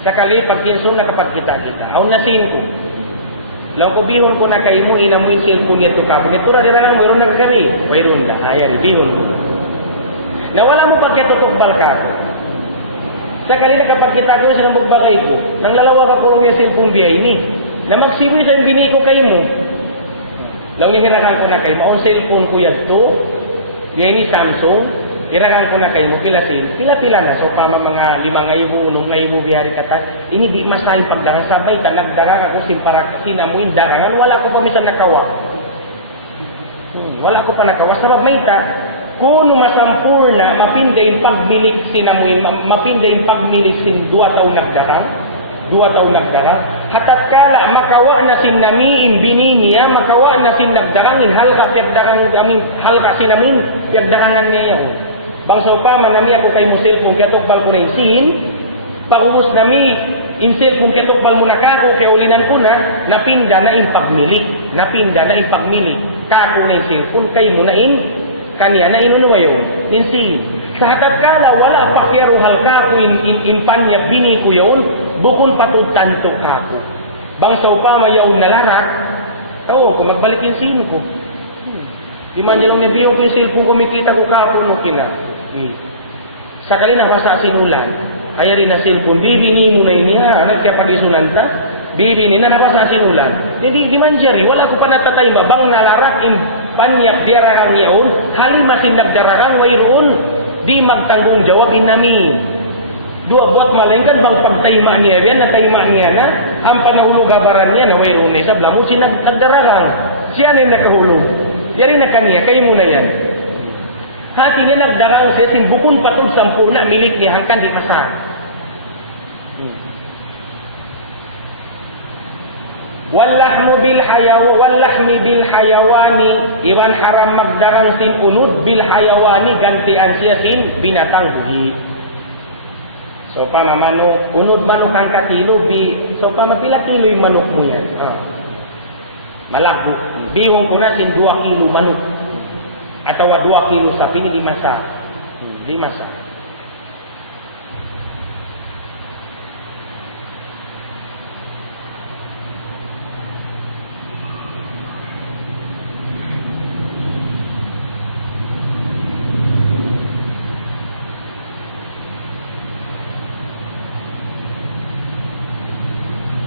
Sakali, pag kinsom, nakapagkita-kita. Aun na siyin ko. Lang ko bihon ko na kayo mo, inamuin cellphone niya ito ka. Ito ra, dirarang, mayroon na kasabi. Mayroon na. Ayan, bihon ko. Na wala mo pagkatutukbal ka ko. Sakali na kapag kita ko silang magbagay ko, nang lalawa ka kulong niya cellphone biya ini, na magsibi sa bini ko kayo mo, law niya hirakan ko na kayo, maon cellphone ko yan to, yan ni Samsung, hirakan ko na kayo mo, pila-pila na, so pama mga 5,000, 6,000 biyari katas, ini di masahin pagdarang sabay ka, nagdarang ako, sinamuin darangan, wala ko pa minsan nakawa. Wala ko pa nakawa, sabab may ta, kuno masampurna, mapinday yung pagmilik sinamuin, mapinday yung pagmilik sin 2 taon nagdarang, hatat kala, makawa na sin namiin bininiya, makawa na sin nagdarangin, halka sinamin, piyagdarangan niya yun. Bangsa pa, manami ako kay mo cellphone, kaya tokbal ko rin sin, pag-umus nami, in cellphone, kaya tokbal mo nakako, kaya ulinan ko na, napinda na yung pagmilik, kako na yung cellphone, kayo mo na kanya na inunuwayo, ninsi. Sa hatat kala, wala pa kiyaro halka ko impanya bini ko yun, bukol patud tanto kako. Bangsaw pa mayaw nalarak, tawag ko, magbalikin sino ko. Iman nilong niya biyo ko yung cellphone ko, mikita ko kako no kina. Sakali na pasa sinulan, kaya rin na cellphone, bibini mo na yun niya, nagsiyapat isunanta, bibini na napasa sinulan. Hindi, di man jari, wala ko pa natatay, bang nalarak panyak diararang yaon, halimasin nagdararang wayroon, di magtanggung jawab inami. Dua buat malengkan bang pagtayma niya yan, natayma niya na, ang panahulugabaran niya na wayroon niya, sabla mo si nagdararang, siya na yung nakahulog. Yan rin na kanya, kayo muna yan. Hati niya nagdarang siya, bukun patod 10 na, milik niya, hangkan di masa. Wallahmi bil hayawani iwan haram magdarang sin unud bil hayawani gantian siya sin binatang buhi. So pama manok, unud manok ang kakilo so pama pila kilo yung manok mo yan. Malagbo. Bihong ko na sin 2 kilo manok. Atau 2 kilo sapi ini di masa.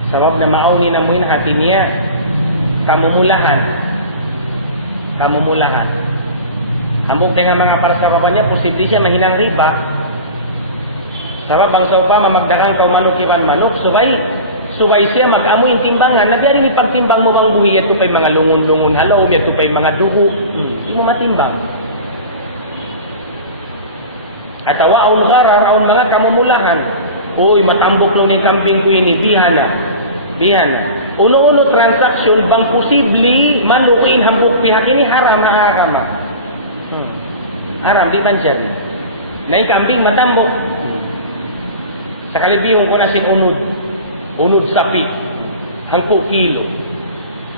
Sabab na maawni na mo'y hati niya, kamumulahan. Hambog dengan mga parasababan niya, posible siya mahinang riba. Sabab bang sa Obama, magdarang kau manok iwan manok, subay siya mag-amoy yung timbangan, nabiyarin ni pagtimbang mo bang buhi, ito pa'y mga lungon-lungon, halaw, ito pa'y mga dugo, hindi mo matimbang. Atawa, aun garar, aun mga kamumulahan, oy, matambok lang ni kambing ko yun, bihana. Uno-uno transaksyon bang posible malukuin hambuk pihak ini haram haakama. Haram di banjar. Nay kambing matambok. Sakali bihong ko na sin unod sapi. 10 kilo.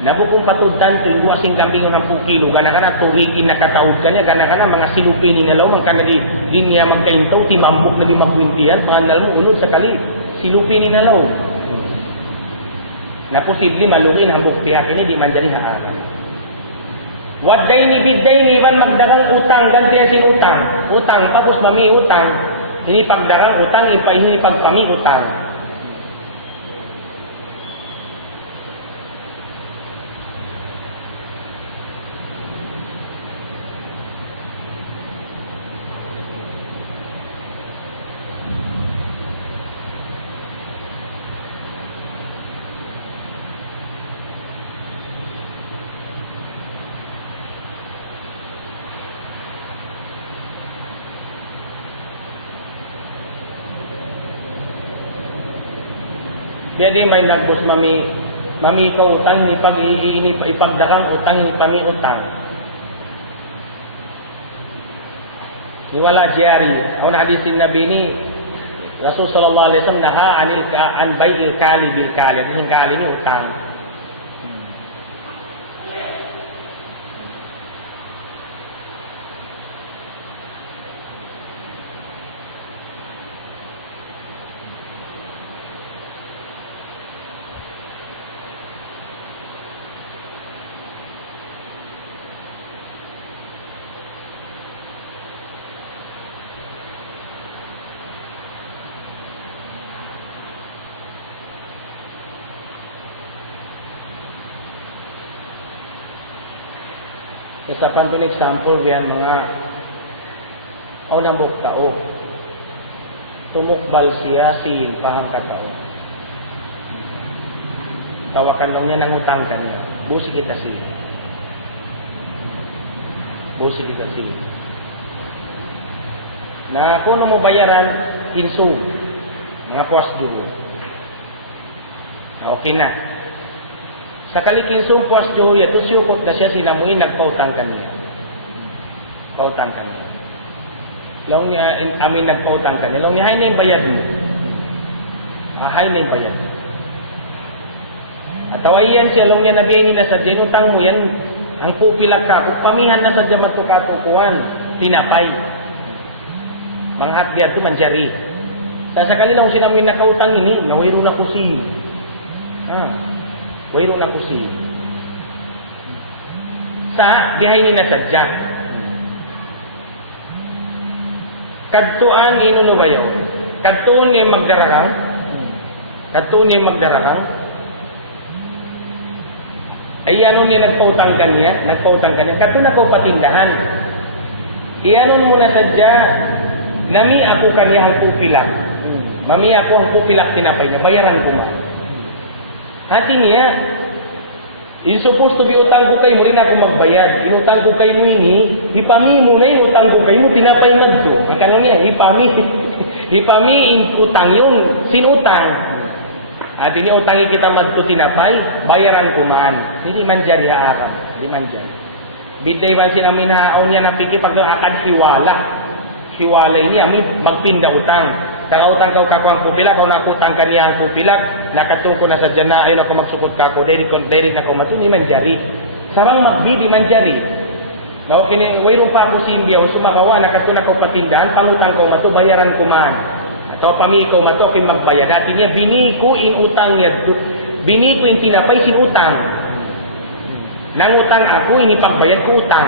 Nabukong patudtan tin gua sing kambing ng 10 kilo. Gana-gana tuwing inakataud kanya, gana-gana mga silupin ni nalaw man kana di niya magkaintaw timambok na di makwintihan, pangal mo unod sakali silupin ni nalaw. Na posible malukin hambog pihak ini di manjari haanam. Wadaini bidaini iban magdarang utang ganti si utang tapos mami utang ini pagdarang utang ipahingi pagpami utang. Jadi may nagbus mami ka utang ni ipagdakang utang ni pami utang. Ni wala jari. Aun hadisin Nabi ni Rasul sallallahu alaihi wasallam naha an bai'il kali bil kali. Yung kali ni utang. Sa pantun example, yan mga nabok tao. Tumukbal siya sin pahang katao. Tawakan lang niya ng utang kanya. Busi kita siya. Busi kita siya. Na kung mo bayaran, kinso. Mga puwas juho. Okay na. Sa kalikinso puwas juho, yato siyukot na siya sinamuin, nagpautang kanya. Pautang kanya. Long niya, amin nagpautang kanya. Long niya, hay na yung bayad mo. Hay na yung bayad mo. At tawayan siya, long niya naging na sa dyan, utang mo yan, ang pupilak ka, kung pamihan na sa dyan matukatukuan, tinapay. Manghat diyan to manjari. Sa kanila kung sinamin nakautang ini, nawiro na kusi. Wiro na kusi. Sa bihay ni na sadya. Kadtuan inuno bayaw. Kadtuon niya magdarakang. Kadtuon niya magdarakang. Ay ano niya nagpautang kanya? Nagpautang kanya. Kadtuon na ko patindahan. Ianon mo na sadya. Nami ako kanya ang pupilak. Mami ako ang pupilak tinapay na bayaran ko man. Hati niya, in supposed to be utang ko kayo mo rin ako magbayad. Inutang ko kayo mo ini, ipami mo na inutang ko kayo mo tinapay madto. Makano niya, ipami in utang yung sinutang. At ini utangi kita madto tinapay, bayaran ko man. Hindi man dyan aram, hindi man dyan. Biday man sinamin na niya napigi pag akad hiwala. Hiwala ini ami magpinda utang. Saka utang kau ang pupilak, kau nakutang kaniya ang pupilak, nakatuko na sa dyan na ayun ako magsukot kako, dairit na ako matuni manjari. Sarang magbidi manjari. Now kini wayro pa ako si India, sumagawa nakatuko na ko patindahan, pangutang ko mato bayaran ko man. Ato pami ko mato kin magbayad. Dati niya biniku in utang niya, biniku in tinapay sin utang. Nangutang ako inipagbayad ko utang.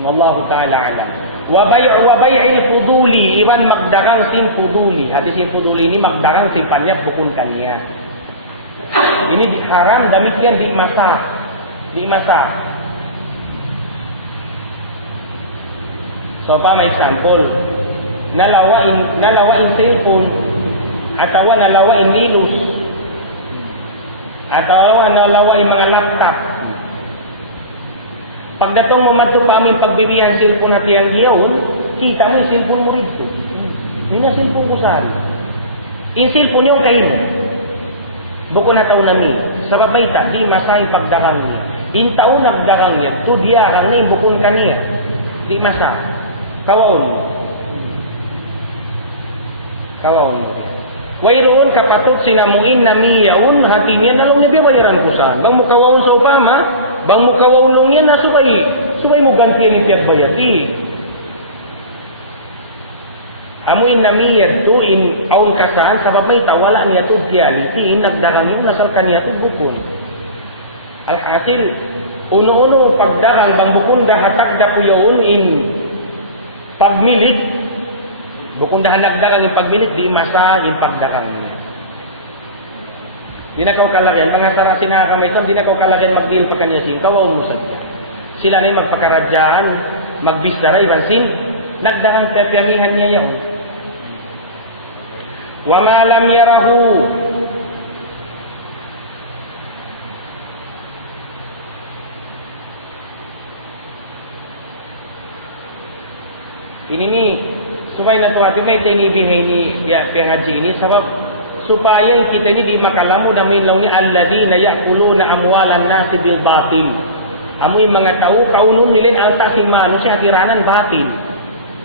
Wallahu ta'ala alam. Wa bay'il fuduli, iwan magdagang sin fuduli. At sin fuduli ini magdagang sin panyap bukun kanya. Ini haram, demikian di masa. Di masa. So pa may example. Nalawa in cellphone atawa nalawa in nilus. Atawa nalawa in mga laptop. Pagdatong mo man ito pa aming pagbibihan cellphone at iyang iyawn, kita mo yung cellphone mo rito. Yung na cellphone ko sari. Yung cellphone yung kayo mo. Buko na taon nami. Sa babayta, di masay pagdakang niya. In taon nagdakang niya, to diya kang niya, bukon ka niya. Di masa. Kawaon mo. Kawaon mo. Wayroon kapatot sinamuin nami yaun, hati niya nalong niya biya bayaran ko saan. Bang mo kawaon sa upama, bang mo kawaulong yan na subay mo ganti ni piyag bayati. Amuin namiyad to in aun kasan sa babayta wala niya to reality nagdarang yung nasal kaniya to bukon. Al-asil uno-uno pagdarang bang bukon da hatag da puyaon in pagmilik bukon da nagdarang in pagmilik di masa in pagdarang niya. Di na kaw kalagyan, mga sarasin na kamaysam, di na kaw kalagyan mag-deal pa kanya sin, kawawon mo sadya. Sila na yung magpakaradyaan, magbisaray, bansin, nagdahang kapyamihan niya yun. Wa ma lam yarahu. Ini ni, subay na tuwa, may tinibihay ni Haji ini, sabab, supaya kita ini di makalamu namin law ni alladina ya'kuluna amwalan nasi bil batil. Amoy mga tao kaunon nilin alta sin manusia tiranan batil.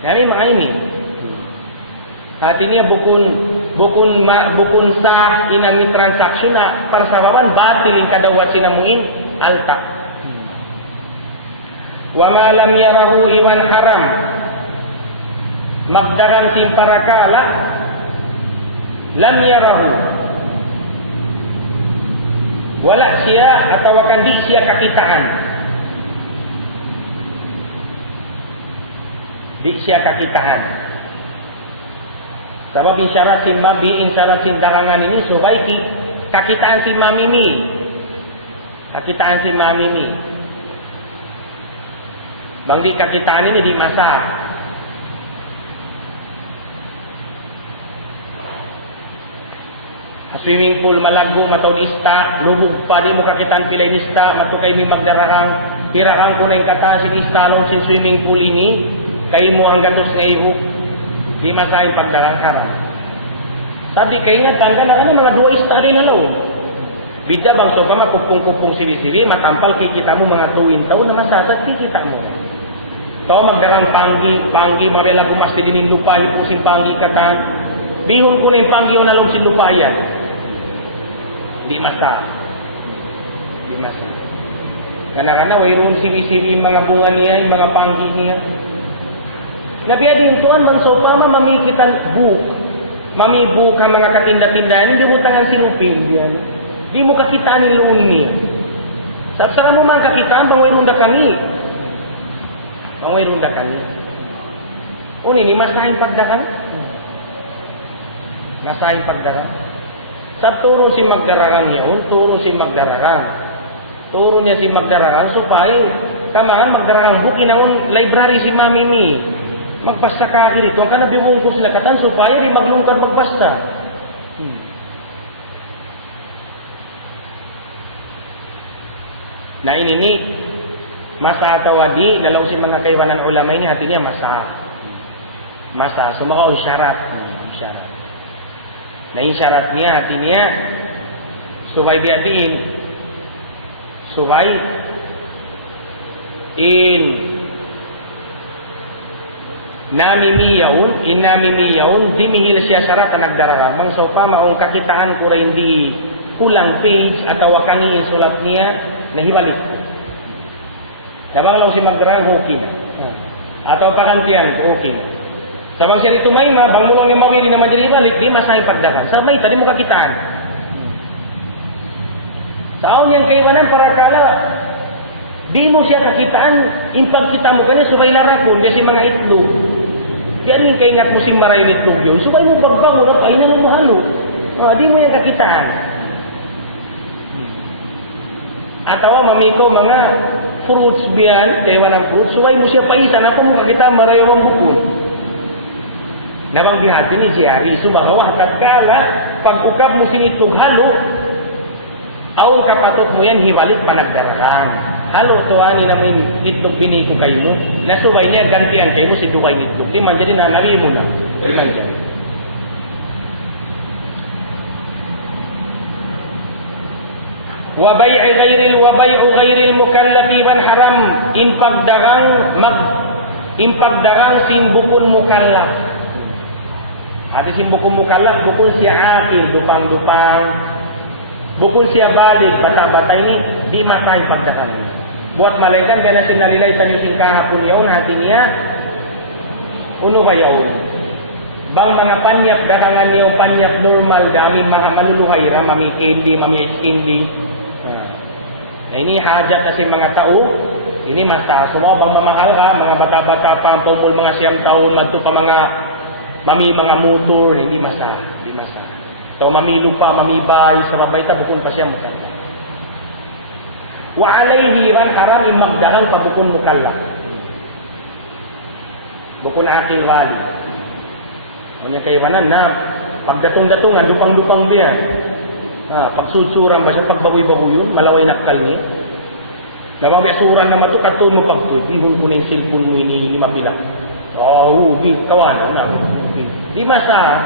Kami mga ini. At ini bukun sa inang transaksyon na parsababan batilin kadawat sinamuin alta. Wa ma lam yarahu iwan haram. Magdarang sin parakala lam yarahu wala siya atau akan di siya kakitaan sabab isyarat sin mabi insyarat sin darangan ini supaya kakitaan sin mamimi Bang di kakitaan ini di masak. Swimming pool malago matawd ista, lubog pa di mo kakitaan pila ista, matukay ni magdarahang, hirakang ko na yung katasin ista long sin swimming pool ini, kay mo ang gatos nga iho, di masahin pagdarang karam. Sabi kay nga tangga na ka na mga 2 ista rin halaw. Bidya bang so pa makupong-kupong sili-sili, matampal kikita mo mga tuwing taon na masasad kikita mo. Tao magdarang panggi, mabela gumas din yung lupa, ipusin panggi katan. Bihon ko na yung panggi o nalog si lupa yan. Di masa. Kana-kana, wayroon sili-sili mga bunga niya, yung mga panggi niya. Nabiya din tuan bang so pa mamikitan book. Mamibuk ang mga katinda-tindahan, hindi mo tangan silupin yan. Di mo kakitaan ni loon niya. Sapsara mo man kakitaan, bang wayroon da kani. Pangway runda kani. Uni ni masahin pagdakan. Nasahin pagdakan. Turo si magdararang yaon, turo si magdararang. Turo niya si magdararang supaya kamangan magdararang buki naon library si mami ni. Magbasa ka rito, ang kana biwungkos na katan supaya ri maglungkad magbasa. Na ini masa tawadi, dalam si mga kaiwanan ulama ini hatinya masa, sumakaw syarat. Nah ini syaratnya hatinya subay biadin, subay in namimiyaun, dimihil siya syarat na nagdararang. Bang so pa maong kakitaan ko rin di kulang page atau wakangi sulat niya na hibalik ko. Sabang lang si magdarang hoki na. Atau pakantian ko okay na. Sabang siya ito may bang mulong niya mawiri naman dyan ibalik, di masahin pagdakan. Sa may, tadi mo kakitaan. Taon niyang kaibanan para kala, di mo siya kakitaan, impag kita mo kanya, subay larakon, diya si mga itlog. Diyan yung kaingat mo si maray itlog yun, subay mo bagbago na pa, ina lumahalo. Di mo yung kakitaan. Atawa, mamikaw mga fruits biyan, kaya ng fruits, suway mo siya paisa, na pa mo kakita, marayo ang bukod. Nabanggihan din ni Jari, sumakawa, tatkala, pag ukap mo sinitlog halo, aul kapatot mo yan, hiwalit panagdarang. Halo, tuwani naman yung itlog binay ko kayo mo, nasubay niya, gantian kayo mo, sindukay nitlog. Di man dyan, nanawi mo na. Di man dyan. Wabay'u ghairil mukallafi wan haram impagdarang sin bukun mukallaf. Ati sin bukun mukallaf bukun siya akil dupang-dupang. Bukun siya balik bata-bata ini di masa impagdarang. Buat malaikan dana sinalilay tanyusin kahapon yaun hati niya uno ba yaun. Bang mga panyap dakangan niya panyap normal dami maluluhayra mamikindi mamiiskindi. Nah ini hajat na si mga tao, ini masa, semua bang mamahal ka, mga bata-bata pa, pumul mga siyam taon, magto pa mga motor, hindi masa. So mamilupa, mamibay, sa mabayta, bukun pa siya mukallaf. Wa alayhi ran haram imagdahang pabukun mukallaf. Bukun akil wali. O niya kaiwanan na, pagdatong-datungan, dupang-dupang biyan. Pagsusuran ba siya, pagbaboy-baboy yun, malaway nakal niya. Nabang biasuran naman ito, katun mo pagtuit, ihon ko na yung cellphone mo ini mapilak. Di kawanan na. Di masa.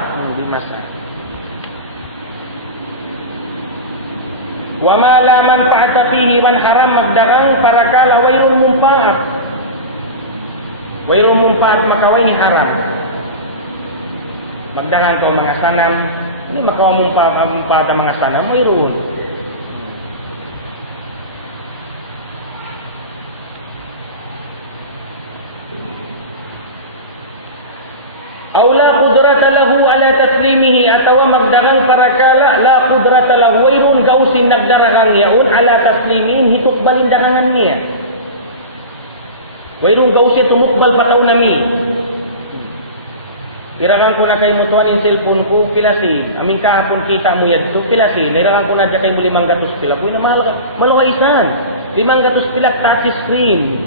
Wa malaman paatapihi man haram magdarang parakala wayrun mumpaat. Wayrun mumpaat makaway ni haram. Magdarang ko mga sanam, ini makawamumpa ang mga sana, mayroon. Aw la qudrata lahu ala taslimihi atawa magdarang parakala la qudrata lahu wayrun gausin nagdaragang yaun ala taslimihin hitut balindarangan niya. Wayrun gausin tumukbal bataw nami. Irakan ko na kay mo tuwan yung cellphone ko, pilasin. Aming kahapon kita mo yan, so pilasin. Irakan ko na dyan kay mo 500 pila. Puy na mahal ka, malukaisan. 500 pila touch screen.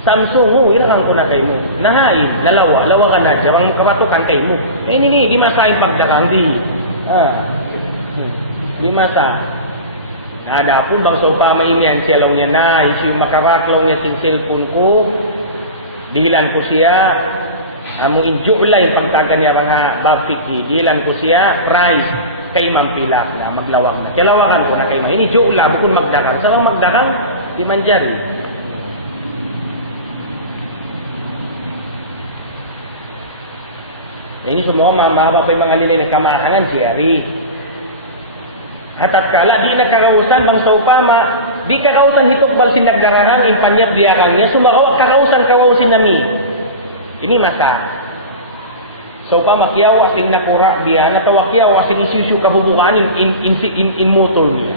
Samsung mo, irakan ko na kay mo. Nahain, lawa ka na, jawang mo kabatukan kay mo. Ini, di masahin pagdakang, di. Di masa. Nadapon bang sa upama iniyan siya lang niya na, isi yung makaraklaw niya sin cellphone ko, dihilan ko siya, amo injula yung pagkaganyan mga babtiki, dihilan ko siya, price, kay mampilak na, maglawag na. Kilawakan ko na kay ma, ini jula, bukod magdakang. Sa mga magdakang, di manjari. Ini semua mahaba pa yung mga lilay na kamahanan si Ari. At kala, di nakakausan bang sa upama, di kakausan hitok bal sinagdararang impanyag biyakan niya, sumakawak kakausan kawausin nami. Ini masa. Sa upama, kiyawa sin nakura biya, natawa kiyawa sin isusyu kabubukan in motor niya.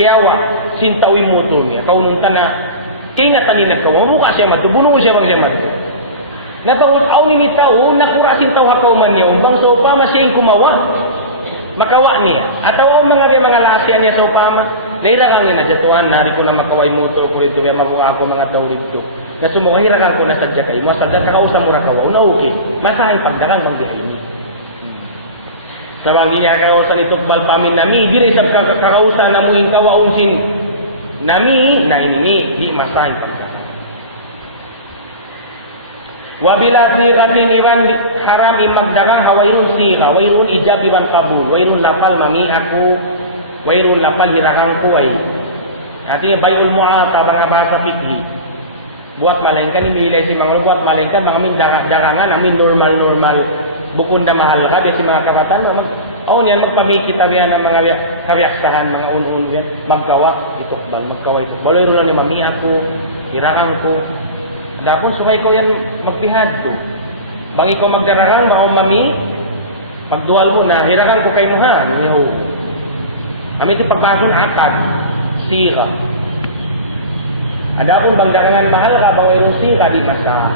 Kiyawa sin tawi motor niya. Kaununtan na, ingatan ni nagkawa, buka siya madto, bunuo siya bang siya madto. Napangutaw ni tao, nakura sin tao hakauman niya, bang sa upama siya kumawa. Makawa niya. At ang mga lasyan niya sa upama, nairangangin na jatuan, nari ko na makaway motor ko rito, kaya mabuka ako mga tao rito. Nasumunga, hirakan ko na sadya kayo. Masadya, kakausan mo na kawaw, na okay. Masahin pagdakang bang dihay ni. Sa bang niya kakausan itong balpamin nami, di na isang kakausan na muing kawausin nami, na inini, di masahin pagdakang. Wabila sigatin iwan haram imagdagang hawairun siga, wairun ijab iwan kabul, wairun lapal mami aku, wairun lapal hirakang kuway. Artinya bayul mu'ata mga basa fikhi. Buat malaikat nililay si mga buat malaikat mga amin dagangan, amin normal, bukod na mahal ka, si mga kabatan, magpamikit yan ng mga karyaksahan, mga un-un yan, magkawa, itukbal, wairun lang niya mami aku, hirakang ko. Dapon sukay ko yan magbihad do. Bang ikaw magdararang, bang mami, pagdual mo na, hirakan ko kay mo ha. Niyo. Kami ti pagbason akad, sira. Adapon bang darangan mahal ka, bang mayroong sira, di basta.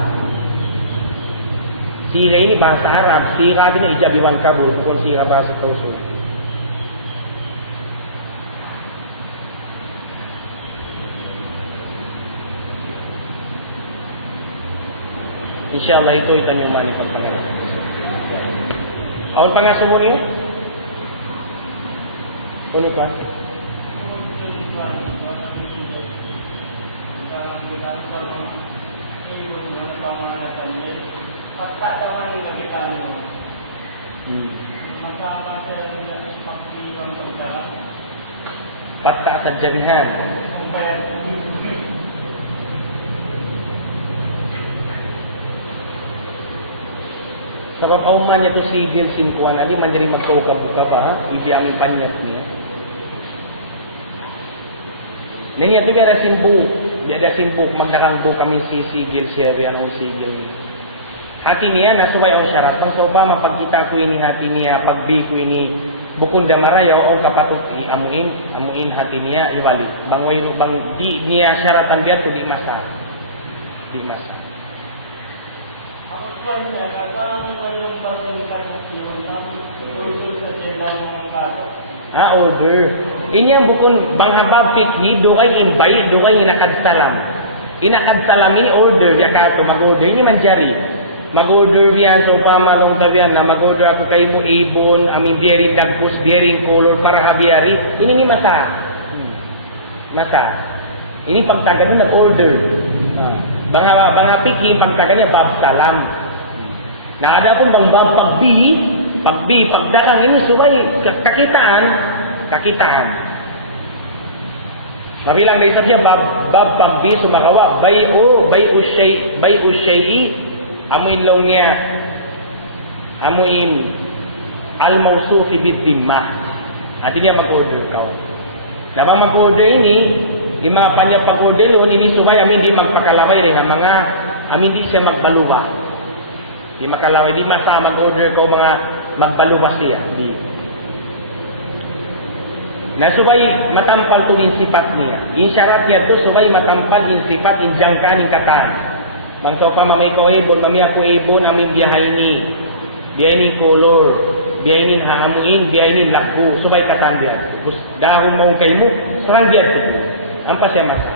Sira ini bahasa Arab, sira din ijabiwan kabul, bukon sira bahasa Tausul. Insyaallah itu yung manik magpangalan. Awan pangasubo niyo? Kuno ka? Patta sa jarihan. Sabab auman niya to sigil singkuan, adi man dili magkaukabuka ba, hindi amin panyat niya. Niya to biada simbu, magdakang bu kami si sigil serian o sigil niya. Hati niya, nasubay ang syarat, pang sa upama, pagkita ko ini hati niya, pagbi ko ini, bukod da marayaw, o kapatut, amuin hati niya, iwali. Bang di niya syaratan biya, to di masa. Di masa. Order. Ini ang bukon banghabab fikhi do kay invite do kay inakadsalam. Inakadsalam ini order ya kato mag-order ini manjari. Mag-order yan so pamalong tabian na mag-order ako kay mo ibon, amin biyarin dagpos, biyarin color para habiari. Ini ni mata. Mata. Ini pagtagat na nag-order. Bangha fikhi pagtagat niya bab salam. Na ada pun bang pagdakang ini subay kakitaan. Mabilang na isa siya bab pagbi sumakawa bayu syai'i amuin long niya amuin al-mawsufi bid-dimmah. Artinya mag-order ka. Namang mag-order ini, yung mga panyang pag-order nun, ini subay amin di magpakalaway rin ang mga amin di siya magbaluwa. Di makalaway, di masa mag-order ka mga magbaluwa siya. Di. Na subay matampal to din sifat niya. Yung syarat niya to, subay matampal yung sifat, yung jangkan, yung katan. Bangsa pa mamay ko ibon, mami ako ibon, amin biyahay ni. Biyahay ni color. Biyahay ni haamuin, biyahay ni lakbu. Subay katan biya. Tapos dahon mo kay mo, sarang biya dito. Ang pa siya masa.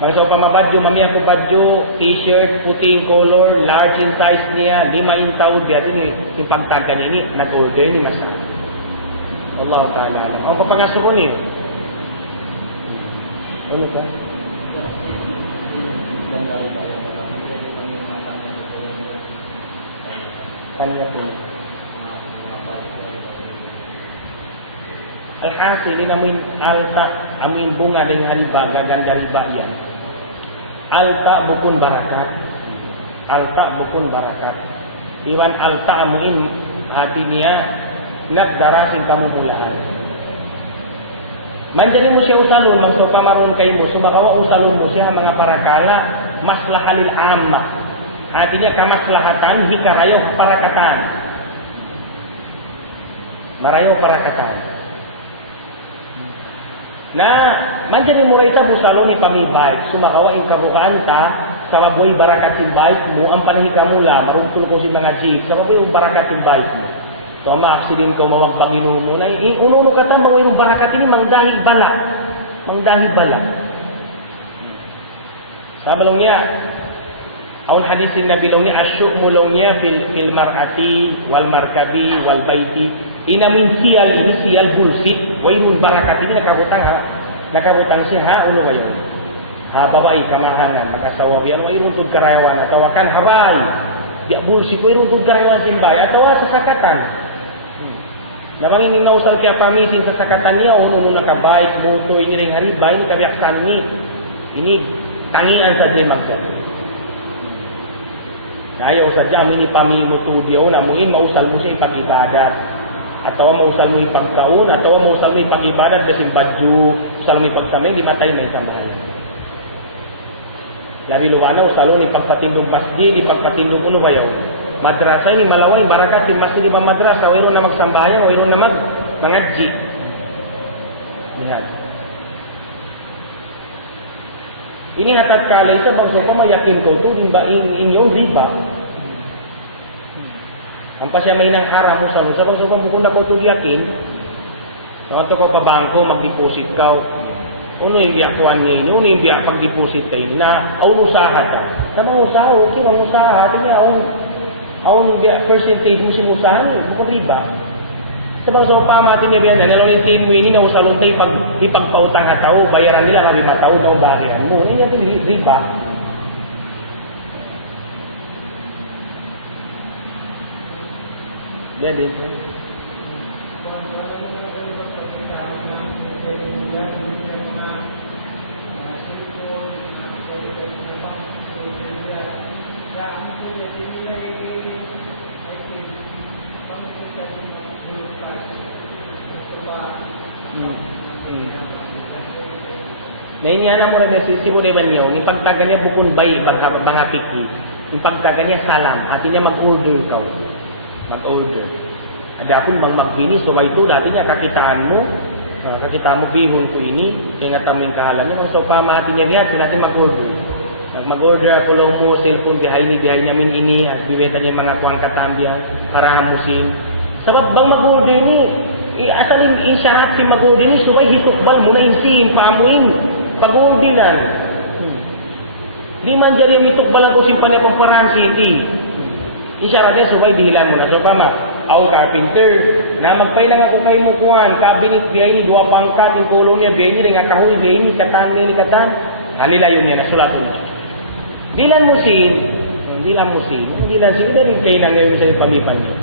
Bang sa pamabadyo, mami ako badyo, t-shirt, puting color, large in size niya, 5 in Saudi, ato ni, yung pagtaga niya ni, nag-order ni Masa. Allah ta'ala alam. Ang papangaso ko ni. Ano ba? Kanya po niya. Alhasil, ini namin alta, amin bunga dengan hariba, gaganda riba yan. Alta bukun barakat. Alta bukun barakat. Iwan alta amuin hati niya nagdarasin kamumulaan. Manjari mo siya usalon, magsopa maroon kay mo, sumakawa usalon mo siya mga parakala, maslahalil amma. Hati niya kamaslahatan, hikarayaw parakatan. Marayaw parakatan. Na manjari mo rin ita busalon ni pamibay, sumakawa in kabukaan ta, sa mabuhay barakat in bike mo, ang panahikamula, marungtol ko si mga jeep, sa mabuhay barakat in bike mo. So, ma-accident ka, mawagbang inumo na, ununo ka ta, mabuhay barakat ini, mangdahil bala. Mangdahil bala. Sabalong niya, aun hadisin na bilong niya, asyukmulong niya fil mar'ati, wal markabi, wal baiti, inamin siyal ini, siyal bullshit, wairun barakat ini, nakabutang siya, ha, uno wayaw. Ha, babae, kamahangan, mag-asawa, yan, wairun tud karayawan, atawakan, habay, ya bullshit, wairun tud karayawan simbay, atawa sa sakatan. Nabangin inausal kaya pamisin sa sakatan niya, uno nakabay, muto, ini ring haribay, ini kabiaksan ini tangian sa jay magdan. Ayaw sa jam, ini pamimuto diyaw, namuin, mausal mo siya ipag-ibadat. Atawa mausal mo ipagkaon, atawa mausal mo ipag-ibadat, basin badyo, usal mo ipagsamay, di matay may isang bahaya. Labi luwana, usalo ni pagpatindog masjid, ipagpatindog uno bayaw. Madrasa ini malaway, barakat, sin masjid iba madrasa, wairon na magsambahayan, wairon na mangadji. Lihat. Ini hatat kalay sa bangso ko, mayakin ko to, din ba inyong riba? Ang pasya may nang haram usalo sa bangso ko, bukod ako to yakin, ito ko pa bangko, mag-deposit ka, uno hindi akuan niya, uno hindi pag-deposit kayo, na aun usaha ka. Sa mga usaha, okay, mga usaha, tingnan, aun percentage mo siya usahan, bukod riba. Sa bangso ko pa, matin niya biyan, nalong itin mo ini, na usalo tayo ipagpautang hataw, bayaran nila kami mataw, na barihan mo. Ano yan ito, riba? Biyan din. Nainya na mo rin si mo deban niyo, ni pagtagal niya bukon bay bangapiki. Ni pagtagal niya salam, hati niya mag-order ka. Mag-order. Ada pun bang magini so ito dati niya kakitaan mo bihon ko ini, ingat aming kahalan niya, so pamahati niya niya, natin mag-order. Mag-order ako lang mo, cellphone bihay namin ini, as bibenta niya mga kuwang katambian, para hamusin. Sabab bang mag-order ni, asalin insyarat si mag-order ni, sumay hitukbal mo na insin, paamuin, pag-ordinan. Di man dyan yung itukbalan ko simpan niya pamparansi, hindi. Insyarat niya, sumay dihilan mo na. So pama, ako carpenter, na magpailang ako kay mukuhan, cabinet, bihay ni, dua pangkat, yung kulong niya, bihay ni, nga kahoy, bihay ni, katan, halila yun niya, nasulato niya. Dilan mo sin, hindi rin kayo na ngayon sa yung pamipan niya.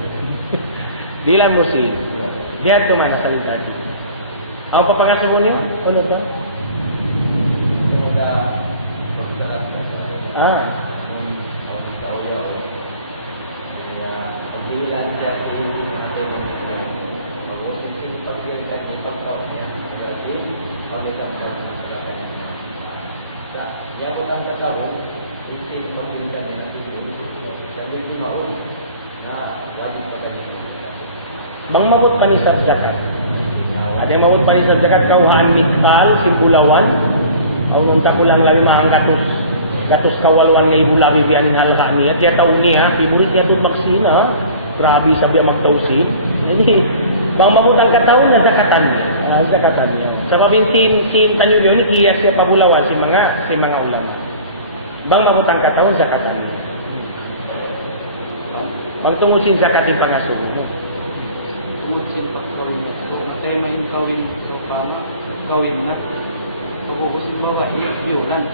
Dilan mo sin, diyan tuman na salita siya. Ako papangasin mo niyo? Ano ba? Ya butang katawon, isi pemberikan dengan ibu, tapi kumaun, na wajib pagkanya. Bang mabot panisab zakat. Ada yang mabot panisab zakat kauhaan mikal simbulawan. Aw nung takulang lami mahang gatos kawalwan nga ibu lami biyanin halaka niya. Tiya taon niya, iburit niya tud magsina. Grabe sabi ang magtausin. Bang mabutang kataon na zakatan niya. Zakatan niya. Sebab sin Tanyulio ni kiyas siya pabulawan si mga ulama. Bang mabutang kataon zakatan niya. Bang tungod sin zakat yung pangasuho. Tungod sin pagkawin niya. So, matay may kawin sa Obama, kawin na. Mabuhusin babae, biyolan.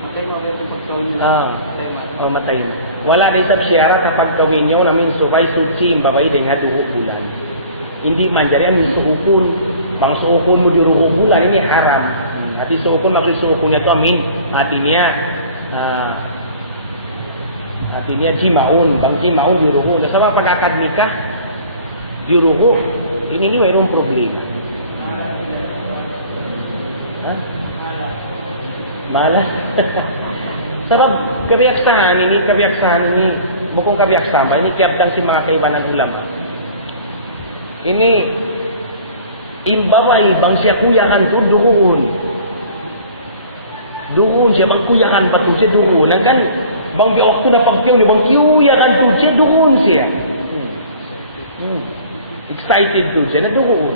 Matay mabay itong pagkawin niya. Matay man. Matay na. Wala na itab siyara kapag gawin niyo namin subay suci yung babae din nga duho bulan. Hindi man jari amin suukun. Bang suukun mo di ruho bulan ini haram. Hati suukun maksud suukun niya to amin. Hatinya jimaun. Bang jimaun di ruho. Sama pag akad nikah di ruho. Ini mayroong problema. Malas. Sebab kebiasaan ini bukan kebiasaan, ini kiabdang si mga kaibanan ulama. Ini imbawai bang siya kuyakan tu duhun siya bang kuyakan batu siya duhun. Kan bang biya waktu na pagkiyaw ni bang kuyakan tu siya duhun siya. Excited tu siya na duhun.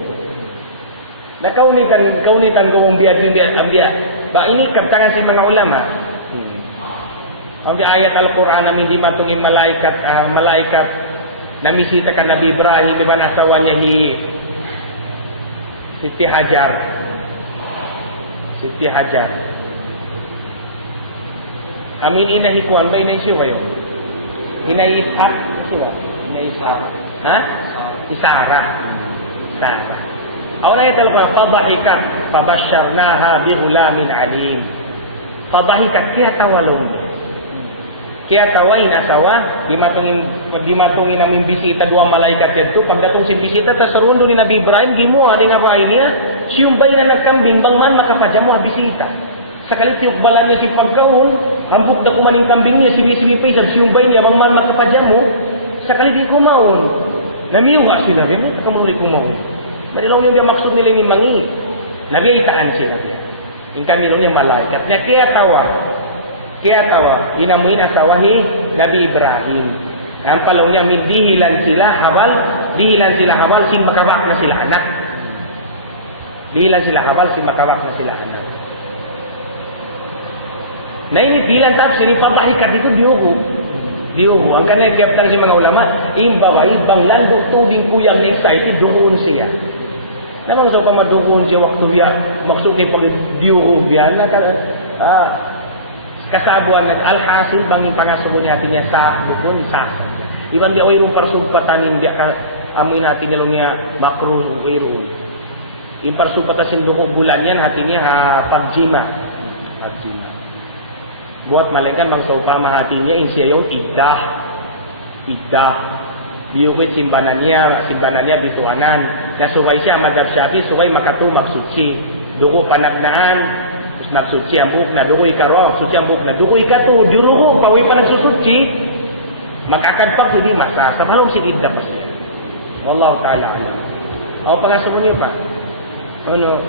Nakaunitan ko ang biya. Ba ini kaptangan si mga ulama. Ang ayat Al-Quran namin di matungin malaikat namisita ka Nabi Ibrahim di ba nasawa niya Siti Hajar. Amin inahikuan ba inaisyo ba yun? Inaishak? Kasi ba? Inaishak. Ha? Isara. Ang ayat Al-Quran, fadahikat fabasyarnaha bi ghulamin alim. Fadahikat kaya tawalaw niya. Kaya tawain asawa, di matungin namin bisita dua malaikat yan to. Pagdatong si bisita, tasarundo ni Nabi Ibrahim, gimuha, di nga ba niya, siyumbay na nagkambing, bang man makapadyamu bisita. Sakali tiyok balan niya si pagkaon, hambuk na kumaning kambing niya, sibi-sibi pa isang siyumbay niya, bang man makapadyamu, sakali di kumaon. Namiwa sila, may takamulong di kumaon. Manilaw niya maksud nila ni mangi. Nabi itaan sila. Yung kanilong niya malaikat. Kaya tawa, inamuin asawahi Nabi Ibrahim. Ang palaw niya, dihilan sila habal, sin makawak na sila anak. Dihilan sila habal, sin makawak na sila anak. Na ini dihilan tab, sinipabahikat itu diuhu. Ang kanay kiyaptan si mga ulama, imbaway, bang lando tubing kuyang ni excited, duhun siya. Namang sa pamaduhun siya, waktu niya, maksud kay pag-diuhu biya, kasabuan ng alhasil bang pangasubo natin niya sa bukon sa. Iban dia oirong parsugpatan hindi ka amoy natin niya makro oirong. Yung parsugpatan sin duho bulan yan hati niya pagjima. Buat malengkan bang sa upama hati niya insiya yung idah. Diukit simbanan niya bituanan. Nasuway siya madab syabi suway makatumag suci. Dugo panagnaan terus nagsuci ang buhok na dugoy ka ro, suci ang buhok na dugoy ka to, dirugo, pawi pa nagsusuci, makakadpag hindi masa, sa malong sigid na pa siya. Wallahu ta'ala alam. Ako pangasumo niyo pa. Ano?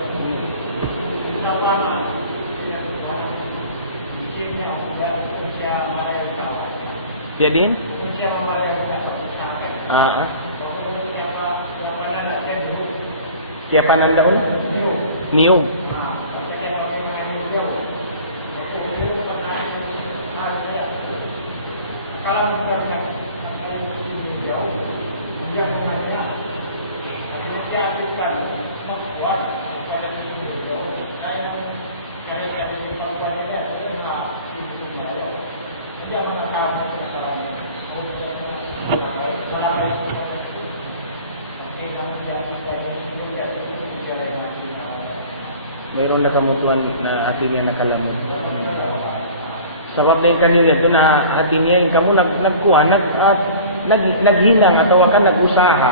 Siya din? Siapa nandaon? Niyog. Kalau misalnya jauh, tidak rumahnya, ini dia aktifkan membuat pada video. Karena dia ada tempat buatnya dia, dia mengatakan kesalahan. Mayroon na kamutuan na hati niya nakalamot. Sabab na yung kanila ito na hati niya, kamu naghinang atau ka nag-usaha.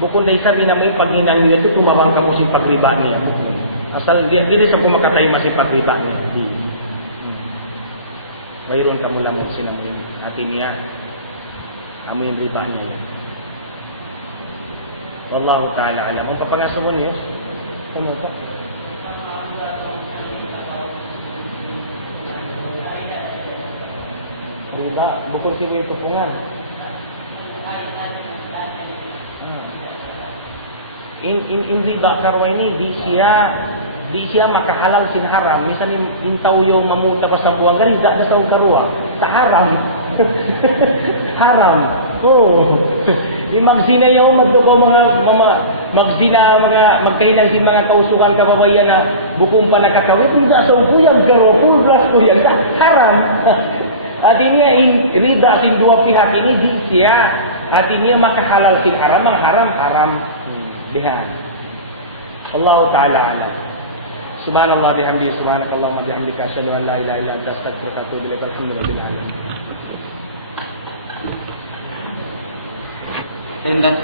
Bukod na isabi na may paghinang niya ito, tumawang ka mo si pagriba niya. Bukod. Asal di sa kumakatay mas si pagriba niya. Di. Mayroon ka mo lamang sila mo yung hati niya. Amo yung riba niya yun. Wallahu ta'ala alam. Ang papangaso mo niyo, ano ka? Riba, bukod sa yung tupungan. in rida karwa ini di siya makahalal sin haram. Misan intaw yung mamuta pa sa buwang rida na sa karwa. Sa haram. Haram. Oh. Yung magsina yung magtuko magkailang sin mga kausukan kababayan na bukong pa nakakawit. Hindi sa upuyang karwa. Full blast ko yan. Haram. At ini in rida sin dua pihak ini di siya. At ini makahalal sin haram. Ang haram bihan. Allah Ta'ala alam. Subhanallah bihamdi. Subhanakallahumma bihamdika. Asyhadu an la ilaha illa anta astaghfiruka wa atubu ilaik. Alhamdulillahil alamin. And that's